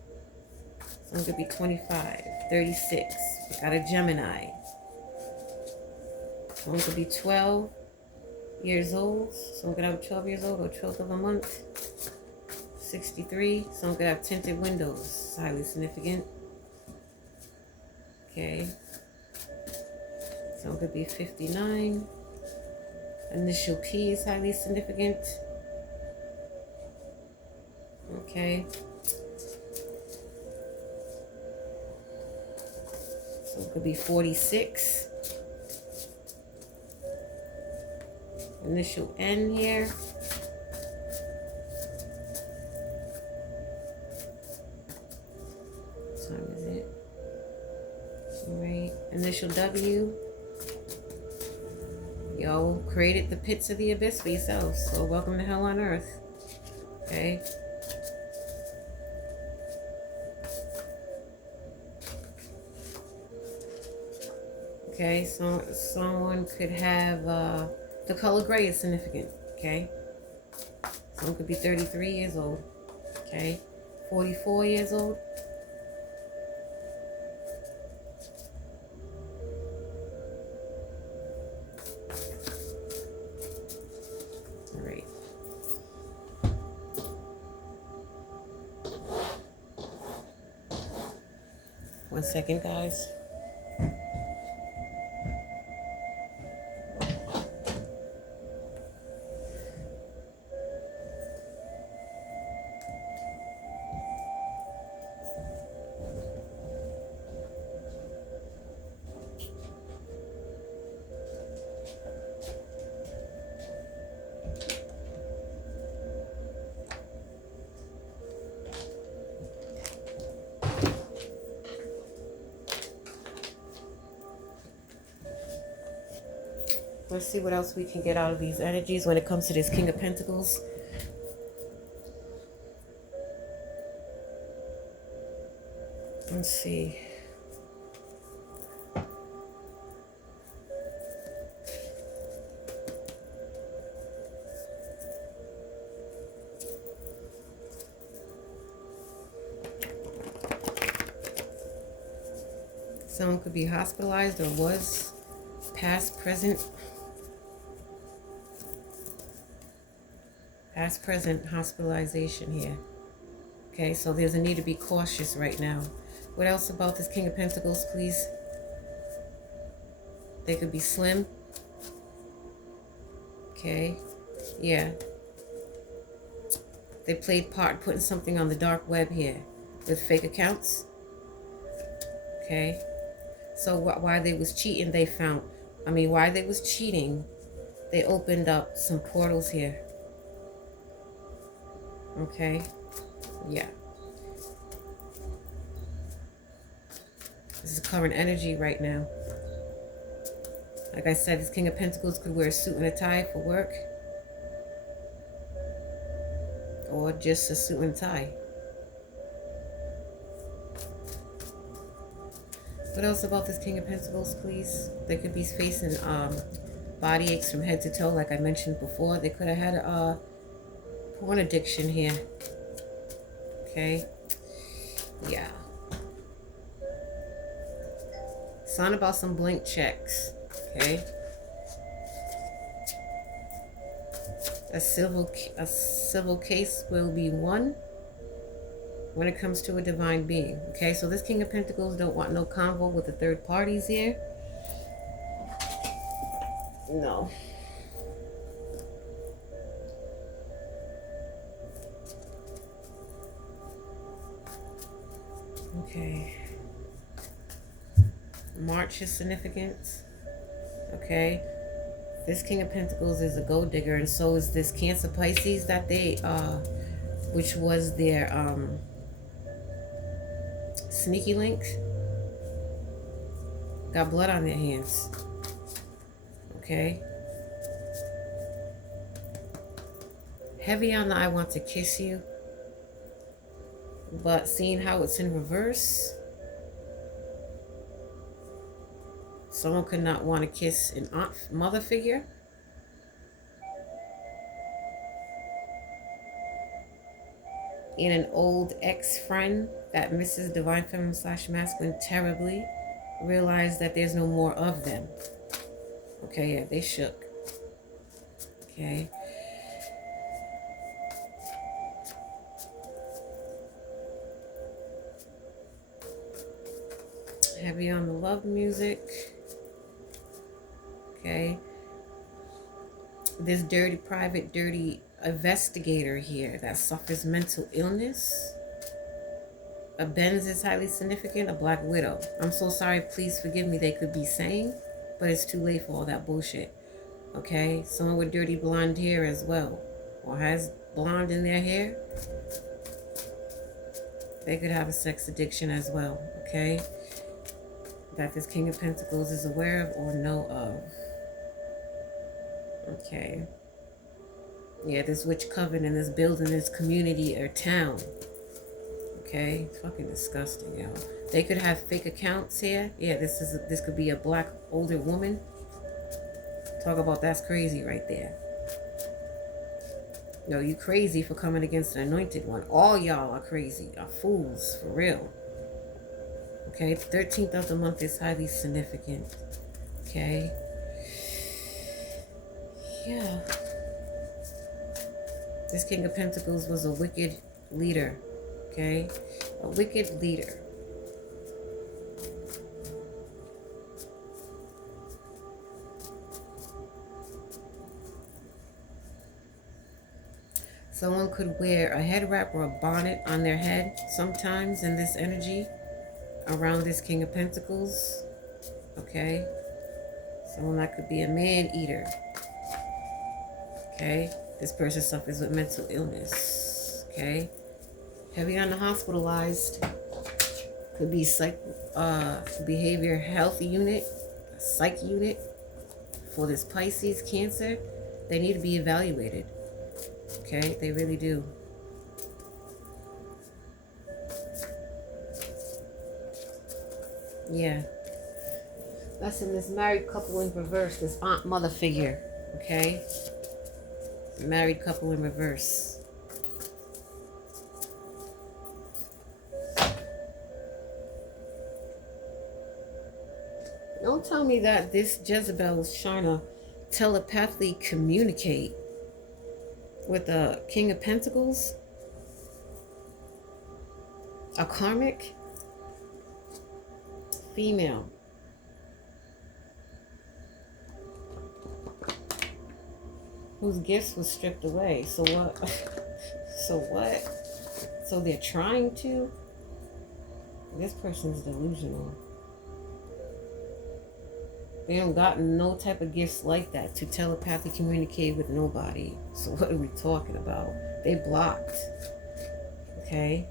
Someone could be 25, 36. We got a Gemini. Someone could be 12 years old. Someone could have 12 years old or 12th of a month. 63. Someone could have tinted windows. Highly significant. Okay. Someone could be 59. Initial P is highly significant. Okay. Someone could be 46. Initial N here. What time is it? All right. Initial W. Yo, created the pits of the abyss for yourselves. So welcome to hell on earth. Okay. Okay, so someone could have the color gray is significant. Okay. Someone could be 33 years old. Okay. 44 years old. All right. One second, guys. Let's see what else we can get out of these energies when it comes to this King of Pentacles. Let's see. Someone could be hospitalized or was. Past, present. Past, present hospitalization here. Okay, so there's a need to be cautious right now. What else about this King of Pentacles, please? They could be slim. Okay, yeah. They played part putting something on the dark web here with fake accounts. Okay, so why they was cheating, they found, why they was cheating, they opened up some portals here. Okay, yeah. This is current energy right now. Like I said, this King of Pentacles could wear a suit and a tie for work. Or just a suit and tie. What else about this King of Pentacles, please? They could be facing body aches from head to toe, like I mentioned before. They could have had a porn addiction here. Okay. Yeah. Sign about some blank checks. Okay. A civil case will be won when it comes to a divine being. Okay, so this King of Pentacles don't want no convo with the third parties here. No. Okay. March is significant. Okay. This King of Pentacles is a gold digger, and so is this Cancer Pisces that they which was their sneaky link. Got blood on their hands. Okay. Heavy on the I want to kiss you. But seeing how it's in reverse, someone could not want to kiss an aunt, mother figure. And an old ex-friend that misses Divine Feminine / Masculine terribly realized that there's no more of them. Okay, yeah, they shook. Okay. Heavy on the love music. Okay. This dirty, private, dirty investigator here that suffers mental illness. A Benz is highly significant. A Black Widow. I'm so sorry. Please forgive me. They could be saying, but it's too late for all that bullshit. Okay. Someone with dirty blonde hair as well, or has blonde in their hair. They could have a sex addiction as well. Okay. That this King of Pentacles is aware of or know of. Okay. Yeah, this witch coven in this building, this community or town. Okay, it's fucking disgusting, yo. They could have fake accounts here. Yeah, this could be a black older woman. Talk about that's crazy right there. No, you crazy for coming against an anointed one. All y'all are crazy, are fools, for real. Okay, the 13th of the month is highly significant. Okay. Yeah. This King of Pentacles was a wicked leader. Okay? A wicked leader. Someone could wear a head wrap or a bonnet on their head sometimes in this energy around this King of Pentacles. Okay? Someone that could be a man-eater. Okay? This person suffers with mental illness. Okay? Heavy on the hospitalized. Could be behavior health unit, psych unit for this Pisces Cancer. They need to be evaluated. Okay? They really do. Yeah. That's in this married couple in reverse, this aunt mother figure. Okay? Married couple in reverse. Don't tell me that this Jezebel is trying to telepathically communicate with the King of Pentacles, a karmic female. Whose gifts was stripped away. So what? So what? So they're trying to? This person's delusional. They don't got no type of gifts like that to telepathically communicate with nobody. So what are we talking about? They blocked. Okay?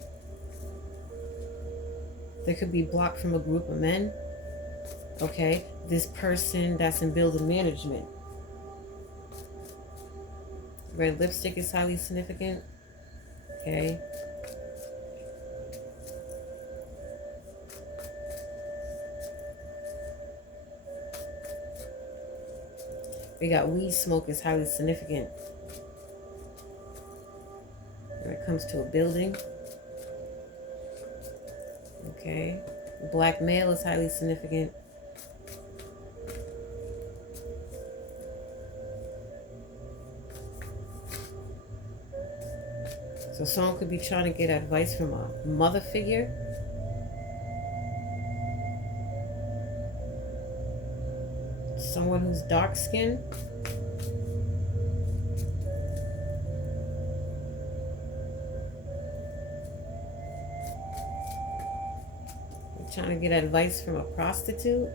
They could be blocked from a group of men. Okay? This person that's in building management. Red lipstick is highly significant. Okay? We got weed smoke is highly significant when it comes to a building. Okay. Black male is highly significant. So someone could be trying to get advice from a mother figure. Someone who's dark skinned. Trying to get advice from a prostitute.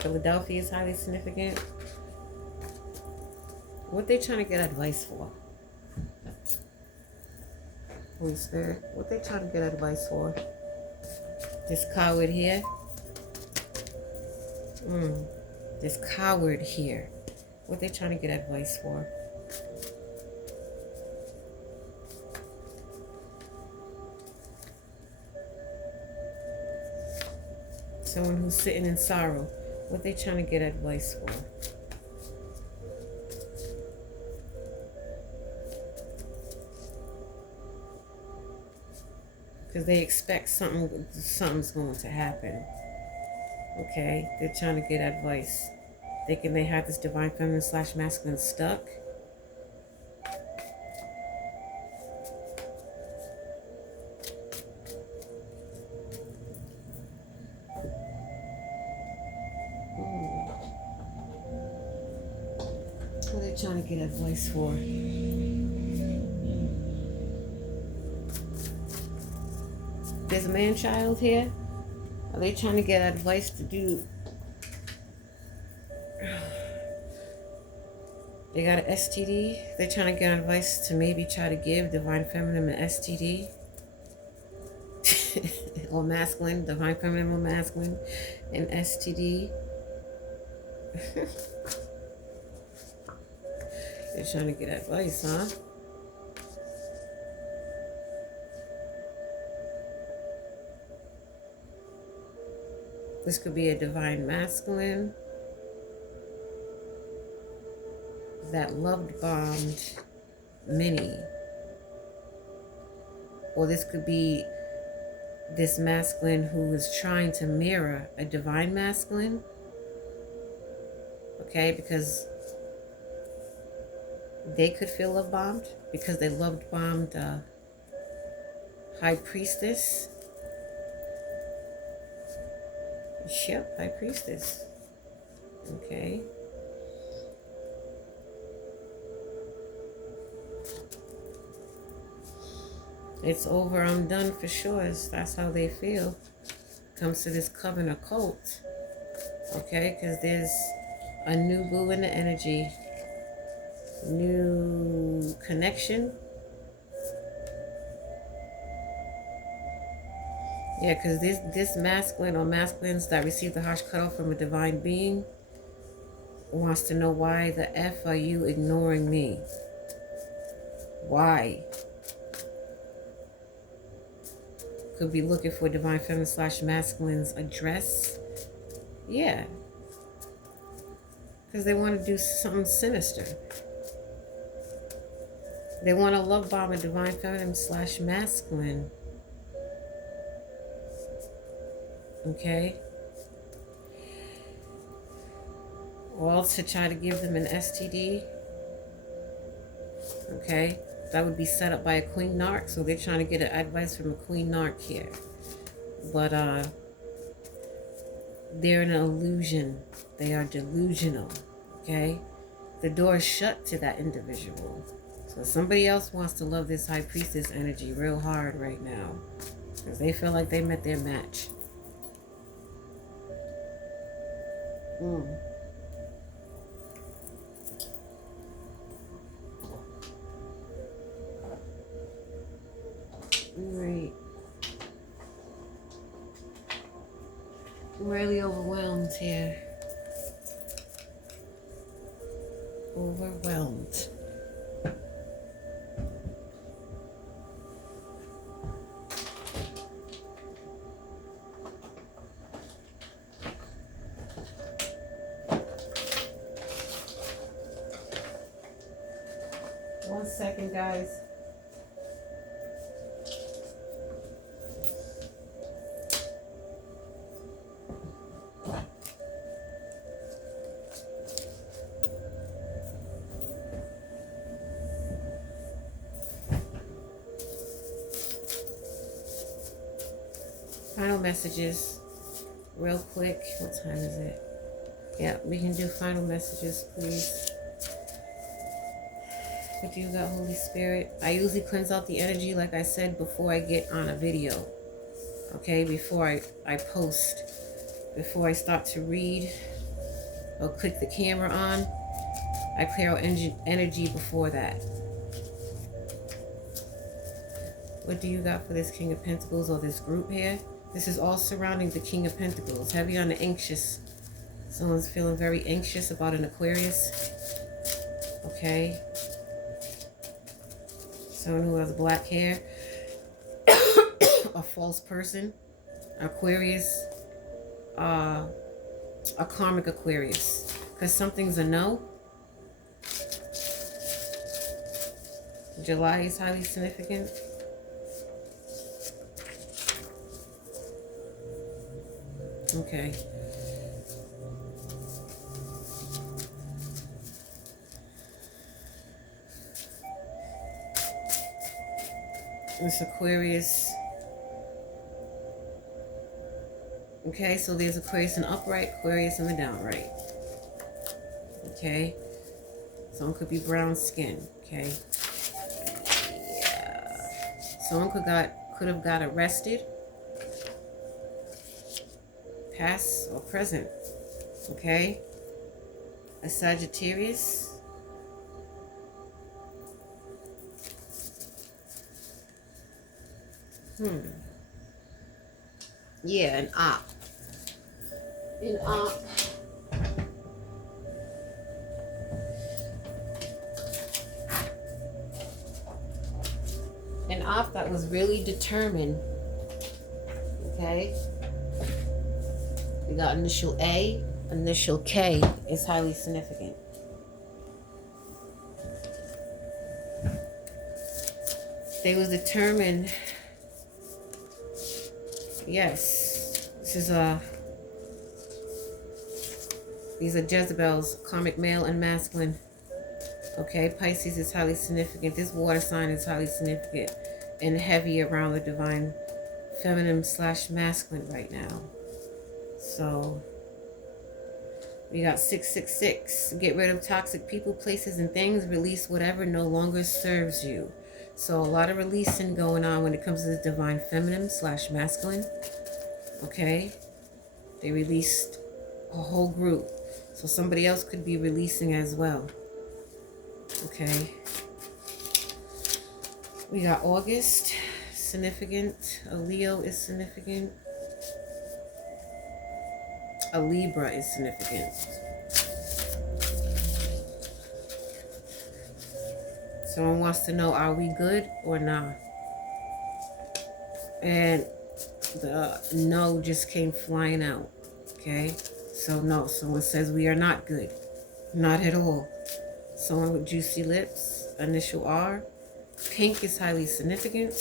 Philadelphia is highly significant. What they trying to get advice for? Holy Spirit, what they trying to get advice for? This coward here. This coward here. What they trying to get advice for? Someone who's sitting in sorrow. What they trying to get advice for? Because they expect something's going to happen. Okay, they're trying to get advice. Thinking they have this divine feminine / masculine stuck. What are they trying to get advice for? There's a man-child here. Are they trying to get advice to do? They got an STD. They're trying to get advice to maybe try to give divine feminine an STD. Or masculine, divine feminine or masculine, an STD. They're trying to get advice, huh? This could be a divine masculine that loved bombed many. Or this could be this masculine who is trying to mirror a divine masculine. Okay, because they could feel love bombed because they loved bombed high priestess. Yep, high priestess. Okay. It's over, I'm done for sure. That's how they feel. Comes to this coven occult. Okay, because there's a new boo in the energy. New connection. Yeah, because this masculine or masculines that receive the harsh cutoff from a divine being wants to know why the F are you ignoring me? Why? Could be looking for divine feminine / masculine's address. Yeah. Because they want to do something sinister. They want to love bomb a divine feminine / masculine. Okay? Or to try to give them an STD. Okay, that would be set up by a queen narc. So they're trying to get advice from a queen narc here. But they're an illusion. They are delusional. Okay, the door is shut to that individual. So somebody else wants to love this high priestess energy real hard right now, because they feel like they met their match. Right. I'm really overwhelmed here. Overwhelmed. One second, guys. Final messages, real quick. What time is it? Yeah, we can do final messages, please. What do you got, Holy Spirit? I usually cleanse out the energy, like I said, before I get on a video. Okay, before I post, before I start to read or click the camera on, I clear out energy before that. What do you got for this King of Pentacles or this group here? This is all surrounding the King of Pentacles. Heavy on the anxious. Someone's feeling very anxious about an Aquarius. Okay. Someone who has black hair. A false person. Aquarius. A karmic Aquarius. Because something's a no. July is highly significant. Okay. This Aquarius. Okay, so there's Aquarius in upright, Aquarius in the downright. Okay. Someone could be brown skin. Okay. Yeah. Someone could have got arrested. Past or present. Okay. A Sagittarius. Yeah, an op. An op. An op that was really determined. Okay. We got initial A, initial K is highly significant. They was determined. Yes, these are Jezebels, karmic male and masculine. Okay, Pisces is highly significant. This water sign is highly significant and heavy around the divine feminine / masculine right now. So we got 666. Get rid of toxic people, places, and things. Release whatever no longer serves you. So a lot of releasing going on when it comes to the divine feminine / masculine. Okay. They released a whole group. So somebody else could be releasing as well. Okay. We got August. Significant. A Leo is significant. A Libra is significant. Someone wants to know, are we good or not? And the no just came flying out. Okay? So no, someone says we are not good. Not at all. Someone with juicy lips, initial R. Pink is highly significant.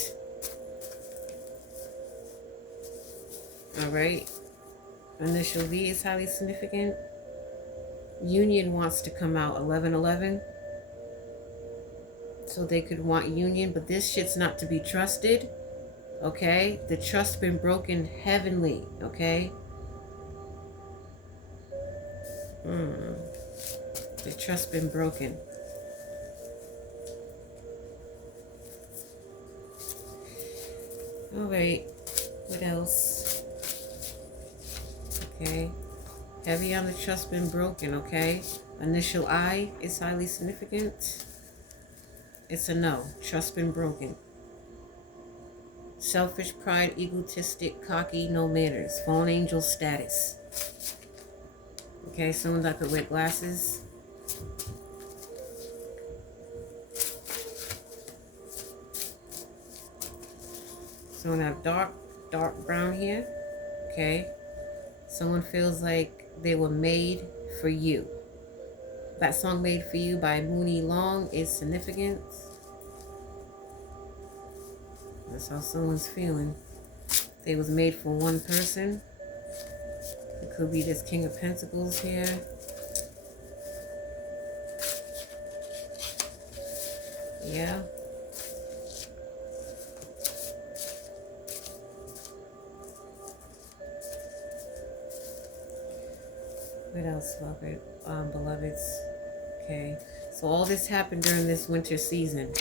All right. Initial V is highly significant. Union wants to come out 1111. So they could want union, but this shit's not to be trusted. Okay? The trust's been broken heavenly. Okay? The trust's been broken. Alright. What else? Okay. Heavy on the trust been broken, okay? Initial I is highly significant. It's a no. Trust been broken. Selfish, pride, egotistic, cocky, no manners. Fallen angel status. Okay, someone that could wear glasses. Someone have dark brown hair. Okay. Someone feels like they were made for you. That song Made For You by Mooney Long is significant. That's how someone's feeling. They was made for one person. It could be this King of Pentacles here. Yeah. What else, beloveds? Okay. So all this happened during this winter season.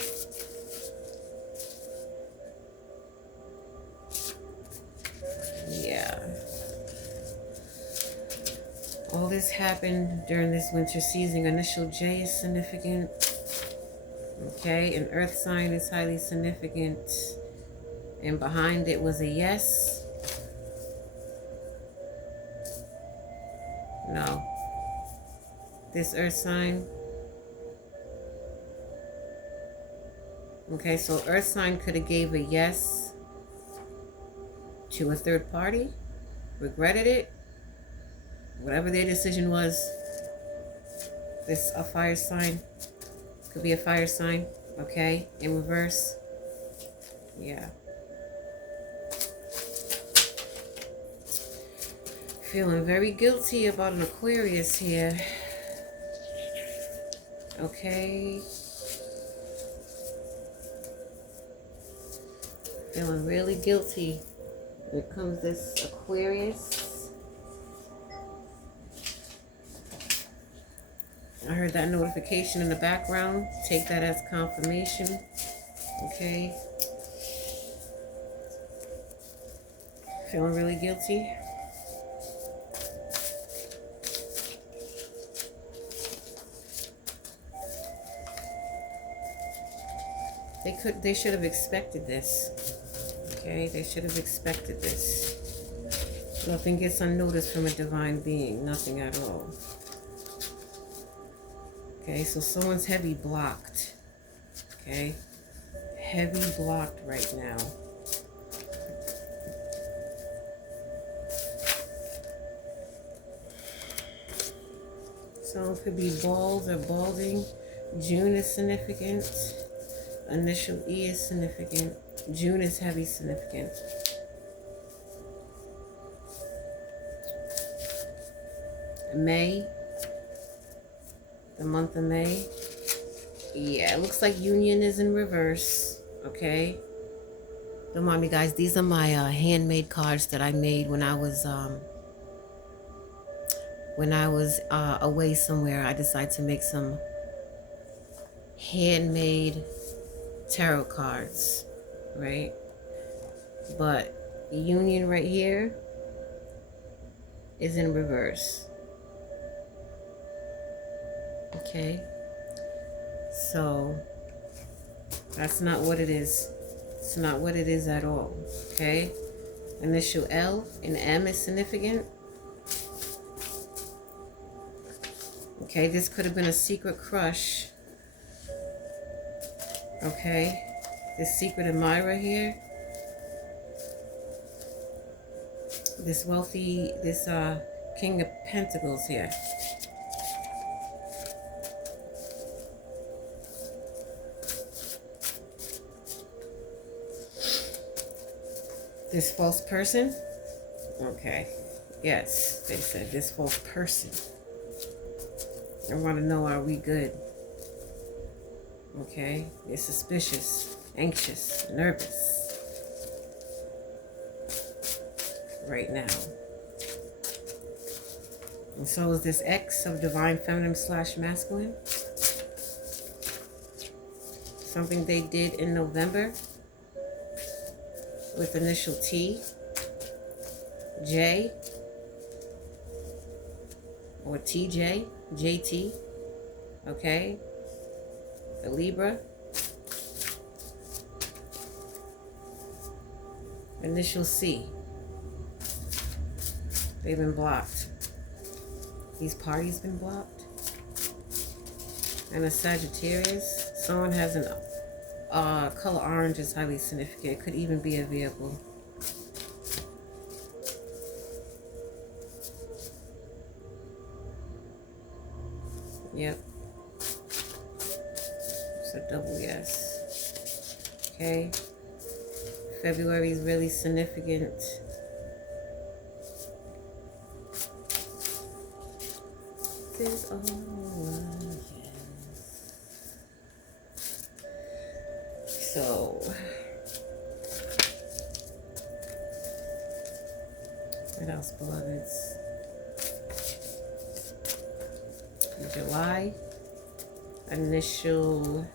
All this happened during this winter season. Initial J is significant. Okay, an earth sign is highly significant. And behind it was a yes. No. This earth sign. Okay, so earth sign could have gave a yes to a third party. Regretted it. Whatever their decision was, this a fire sign. Could be a fire sign, okay? In reverse. Yeah. Feeling very guilty about an Aquarius here. Okay. Feeling really guilty. Here comes this Aquarius. I heard that notification in the background. Take that as confirmation. Okay. Feeling really guilty. They should have expected this. Okay, they should have expected this. Nothing gets unnoticed from a divine being. Nothing at all. Okay, so someone's heavy blocked. Okay, heavy blocked right now. Someone could be bald or balding. June is significant. Initial E is significant. June is heavy significant. May. The month of May. Yeah, it looks like union is in reverse. Okay. Don't mind me, guys. These are my handmade cards that I made when I was away somewhere. I decided to make some handmade tarot cards, right? But union right here is in reverse. Okay, so that's not what it is. It's not what it is at all. Okay, initial L and M is significant. Okay, this could have been a secret crush. Okay, this secret admirer here. This wealthy, this King of Pentacles here. This false person. Okay, yes, they said this false person. I want to know, are we good? Okay, they're suspicious, anxious, nervous right now. And so is this X of divine feminine / masculine. Something they did in November with initial T, J, or TJ, JT, okay? The Libra. Initial C. They've been blocked. These parties been blocked. And a Sagittarius. Someone has an color orange is highly significant. It could even be a vehicle. Yep. It's a double yes. Okay. February is really significant. There's yes. So, what else, beloveds? July, initial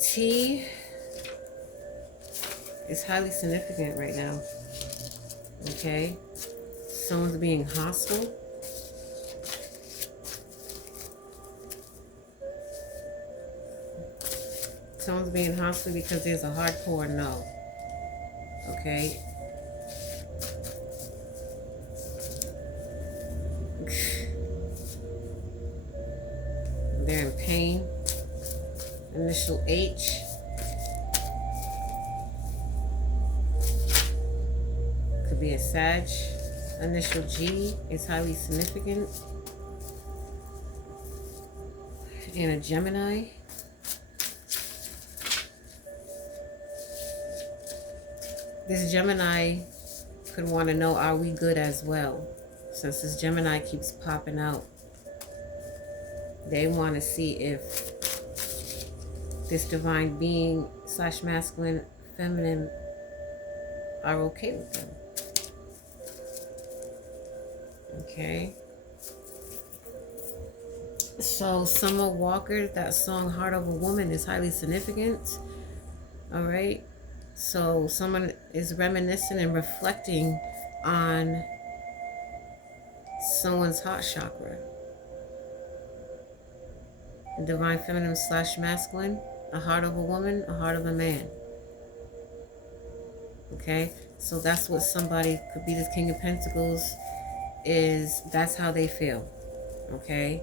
T is highly significant right now. Okay, someone's being hostile. Someone's being hostile because there's a hardcore no. Okay. They're in pain. Initial H. Could be a Sag. Initial G is highly significant. And a Gemini. This Gemini could want to know, are we good as well? Since this Gemini keeps popping out, they want to see if this divine being / masculine, feminine are okay with them. Okay. So Summer Walker, that song Heart of a Woman is highly significant. All right. So someone is reminiscing and reflecting on someone's heart chakra. Divine feminine / masculine, a heart of a woman, a heart of a man. Okay, so that's what somebody could be. This King of Pentacles is, that's how they feel. Okay,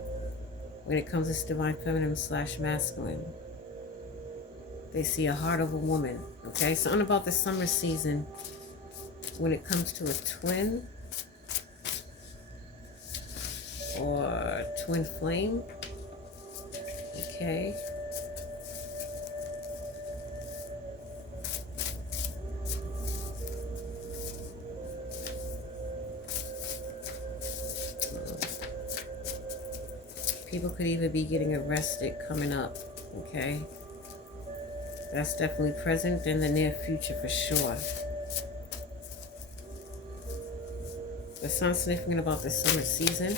when it comes to this divine feminine / masculine, they see a heart of a woman. Okay, something about the summer season when it comes to a twin or twin flame. Okay. People could even be getting arrested coming up. Okay. That's definitely present in the near future for sure. There's something significant about the summer season.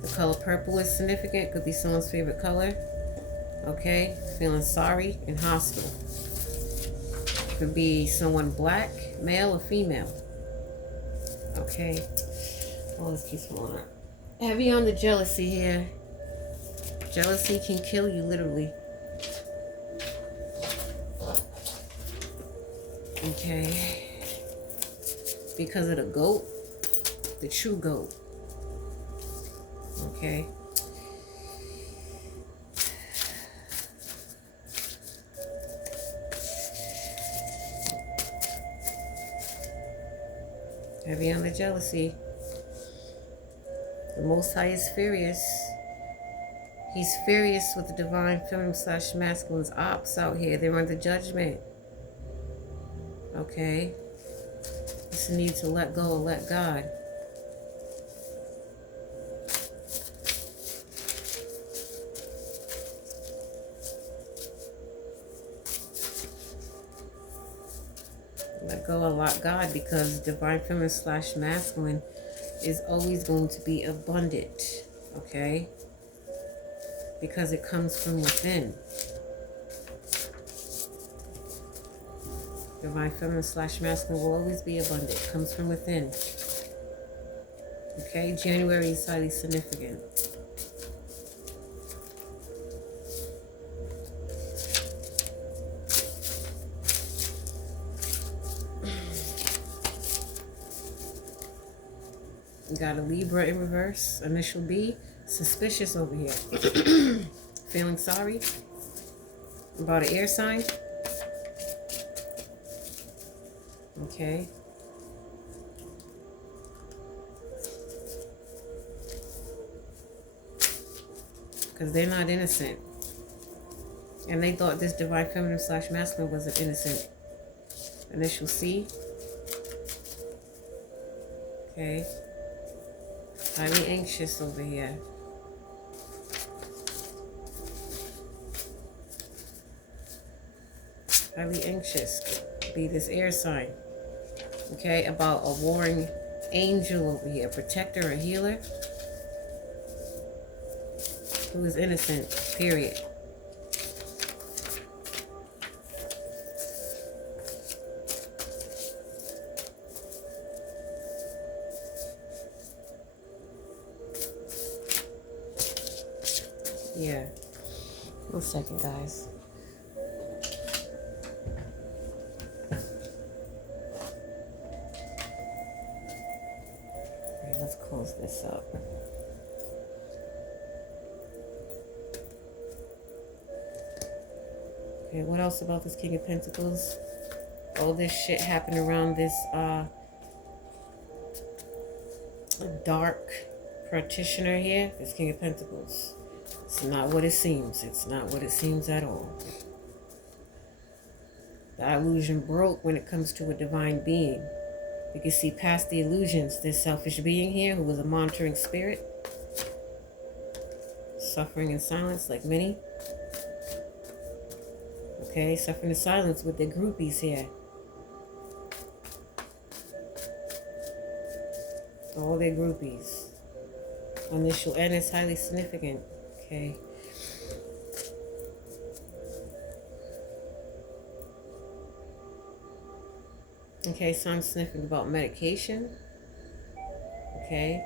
The color purple is significant. Could be someone's favorite color. Okay. Feeling sorry and hostile. Could be someone black, male or female. Okay. Oh, let's keep going up. Heavy on the jealousy here. Jealousy can kill you, literally. Okay. Because of the goat. The true goat. Okay. Heavy on the jealousy. The Most High is furious. He's furious with the divine feminine / masculine's ops out here. They're under judgment. Okay? It's a need to let go and let God. Let go and let God, because divine feminine / masculine is always going to be abundant. Okay? Because it comes from within. Divine feminine / masculine will always be abundant. It comes from within. Okay? January is highly significant. You got a Libra in reverse. Initial B. Suspicious over here. Feeling sorry about an air sign. Okay. Because they're not innocent. And they thought this divine feminine / masculine was an innocent. Initial C. Okay. Highly anxious over here. Highly anxious. Be this air sign. Okay. About a warring angel over here. Protector or healer. Who is innocent. Period. Yeah. 1 second, guys. Okay, let's close this up. Okay, what else about this King of Pentacles? All this shit happened around this dark practitioner here. This King of Pentacles. It's not what it seems. It's not what it seems at all. The illusion broke when it comes to a divine being. You can see past the illusions. This selfish being here who was a monitoring spirit. Suffering in silence like many. Okay, suffering in silence with their groupies here. All their groupies. Initial N is highly significant. Okay. Okay, so I'm sniffing about medication. Okay.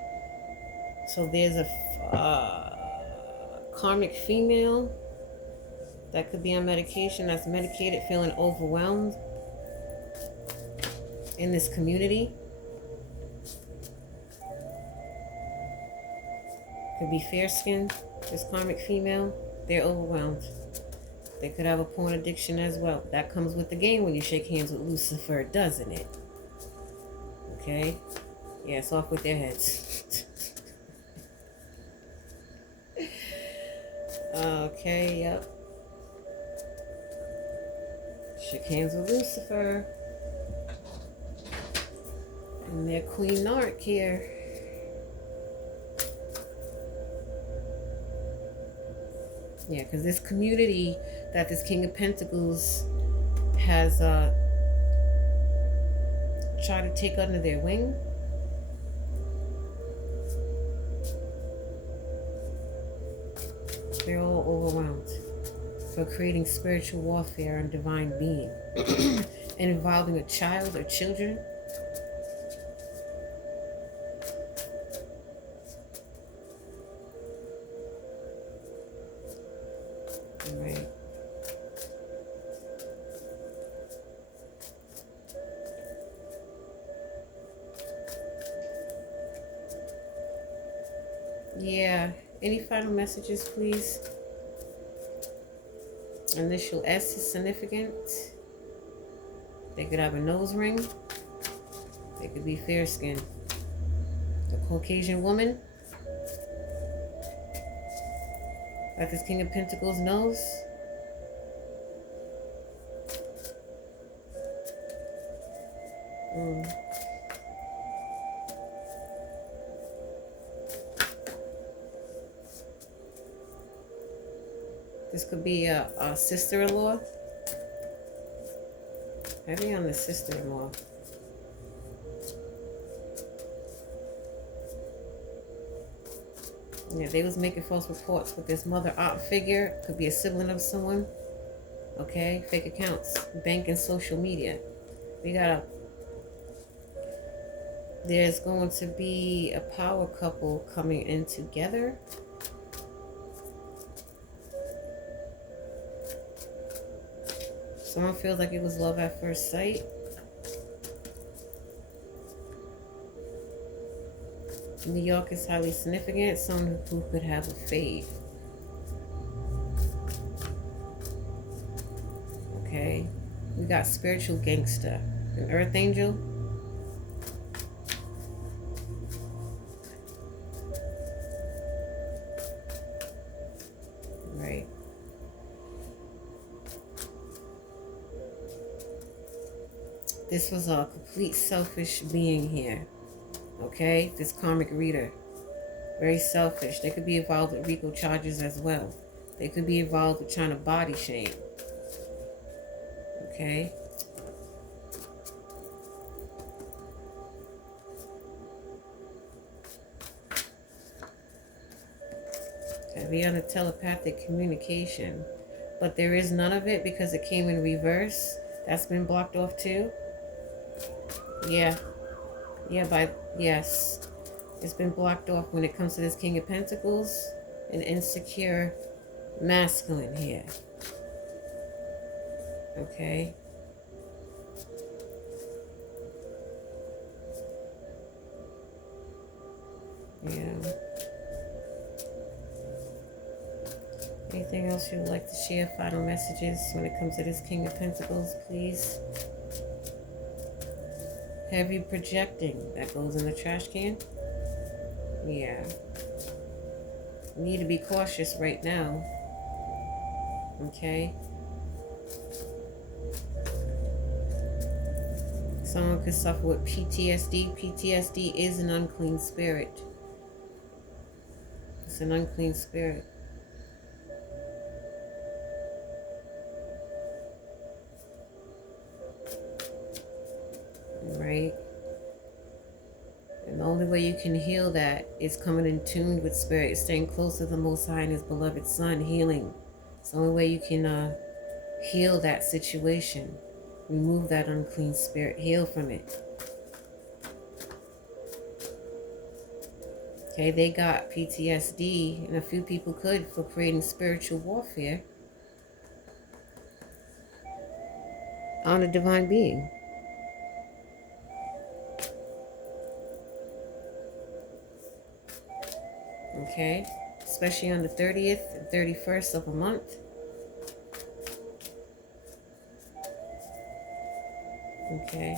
So there's a karmic female that could be on medication, that's medicated, feeling overwhelmed in this community. Could be fair-skinned, this karmic female. They're overwhelmed. They could have a porn addiction as well. That comes with the game when you shake hands with Lucifer, doesn't it? Okay? Yeah, it's off with their heads. Okay, yep. Shake hands with Lucifer. And their Queen Narc here. Yeah, because this community that this King of Pentacles has tried to take under their wing. They're all overwhelmed for creating spiritual warfare and divine being and involving a child or children. Right. Yeah. Any final messages, please? Initial S is significant. They could have a nose ring. They could be fair-skinned. A Caucasian woman that this King of Pentacles knows. Mm. This could be a sister-in-law. Heavy on the sister-in-law. Yeah, they was making false reports with this mother aunt figure. Could be a sibling of someone. Okay, fake accounts, bank and social media. We got there's going to be a power couple coming in together. Someone feels like it was love at first sight. New York is highly significant. Someone who could have a fade. Okay. We got spiritual gangster. An earth angel. Right. This was a complete selfish being here. Okay? This karmic reader. Very selfish. They could be involved with RICO charges as well. They could be involved with trying to body shame. Okay? Be on a telepathic communication. But there is none of it because it came in reverse. That's been blocked off too. Yeah. Yes. It's been blocked off when it comes to this King of Pentacles. An insecure masculine here. Okay. Yeah. Anything else you would like to share? Final messages when it comes to this King of Pentacles, please. Heavy projecting. That goes in the trash can. Yeah. You need to be cautious right now. Okay. Someone could suffer with PTSD. PTSD is an unclean spirit. It's an unclean spirit. Right? And the only way you can heal that is coming in tune with spirit, staying close to the Most High and His beloved Son, healing. It's the only way you can heal that situation. Remove that unclean spirit. Heal from it. Okay, they got PTSD, and a few people could for creating spiritual warfare on a divine being. Okay, especially on the 30th and 31st of a month. Okay.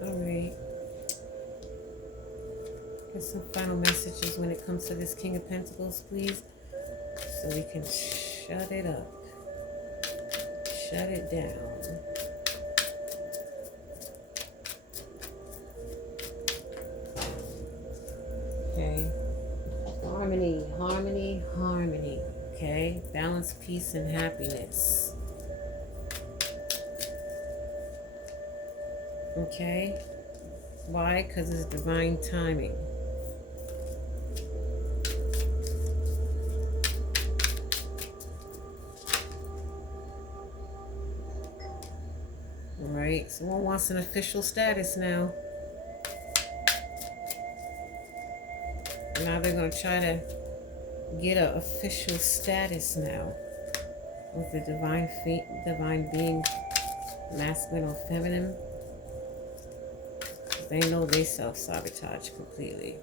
All right. Some final messages when it comes to this King of Pentacles, please, so we can shut it up, shut it down. Okay, harmony, harmony, harmony. Okay, balance, peace, and happiness. Okay, why? Because it's divine timing. All right, someone wants an official status now. Now they're going to try to get an official status now with the divine being, masculine or feminine. They know they self-sabotage completely.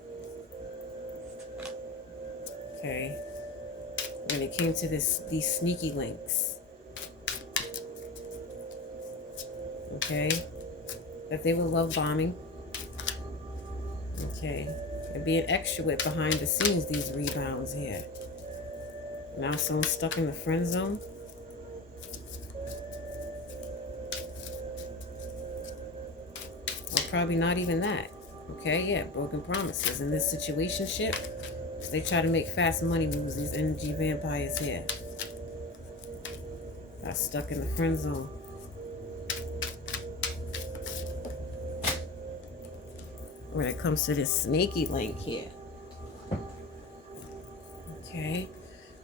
Okay. When it came to these sneaky links. Okay. That they were love bombing. Okay. And being extra with behind the scenes, these rebounds here. Now someone's stuck in the friend zone. Or probably not even that. Okay, yeah, broken promises in this situationship. They try to make fast money moves, these energy vampires here. Got stuck in the friend zone. When it comes to this sneaky link here. Okay.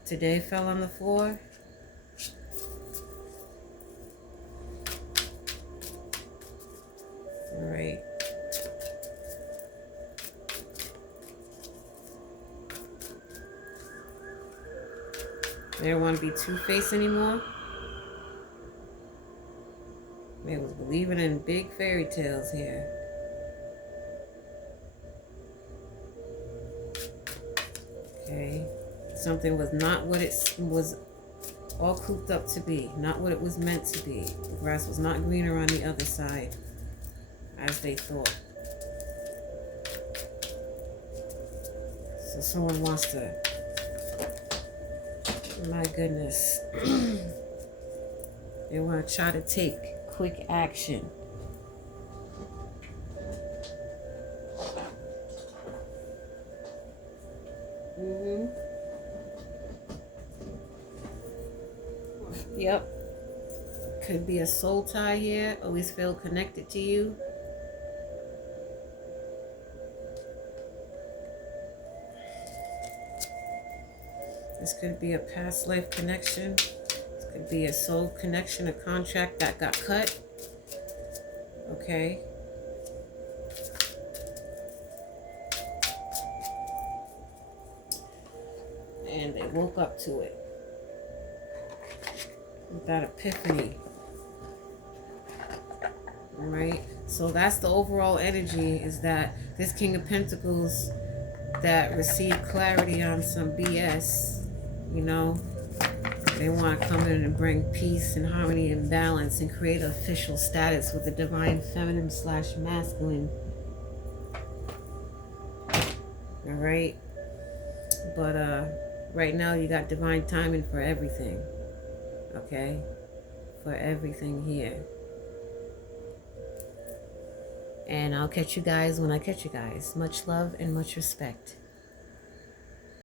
Today fell on the floor. All right. They don't want to be two-faced anymore. They was believing in big fairy tales here. Okay. Something was not what it was all cooped up to be. Not what it was meant to be. The grass was not greener on the other side, as they thought. So someone wants to... My goodness. They want to try to take quick action. Yep. Could be a soul tie here. Always feel connected to you. This could be a past life connection. This could be a soul connection, a contract that got cut. Okay. And they woke up to it. With that epiphany. All right. So that's the overall energy, is that this King of Pentacles that received clarity on some BS, you know, they want to come in and bring peace and harmony and balance and create an official status with the divine feminine / masculine. All right. But right now you got divine timing for everything. Okay? For everything here. And I'll catch you guys when I catch you guys. Much love and much respect.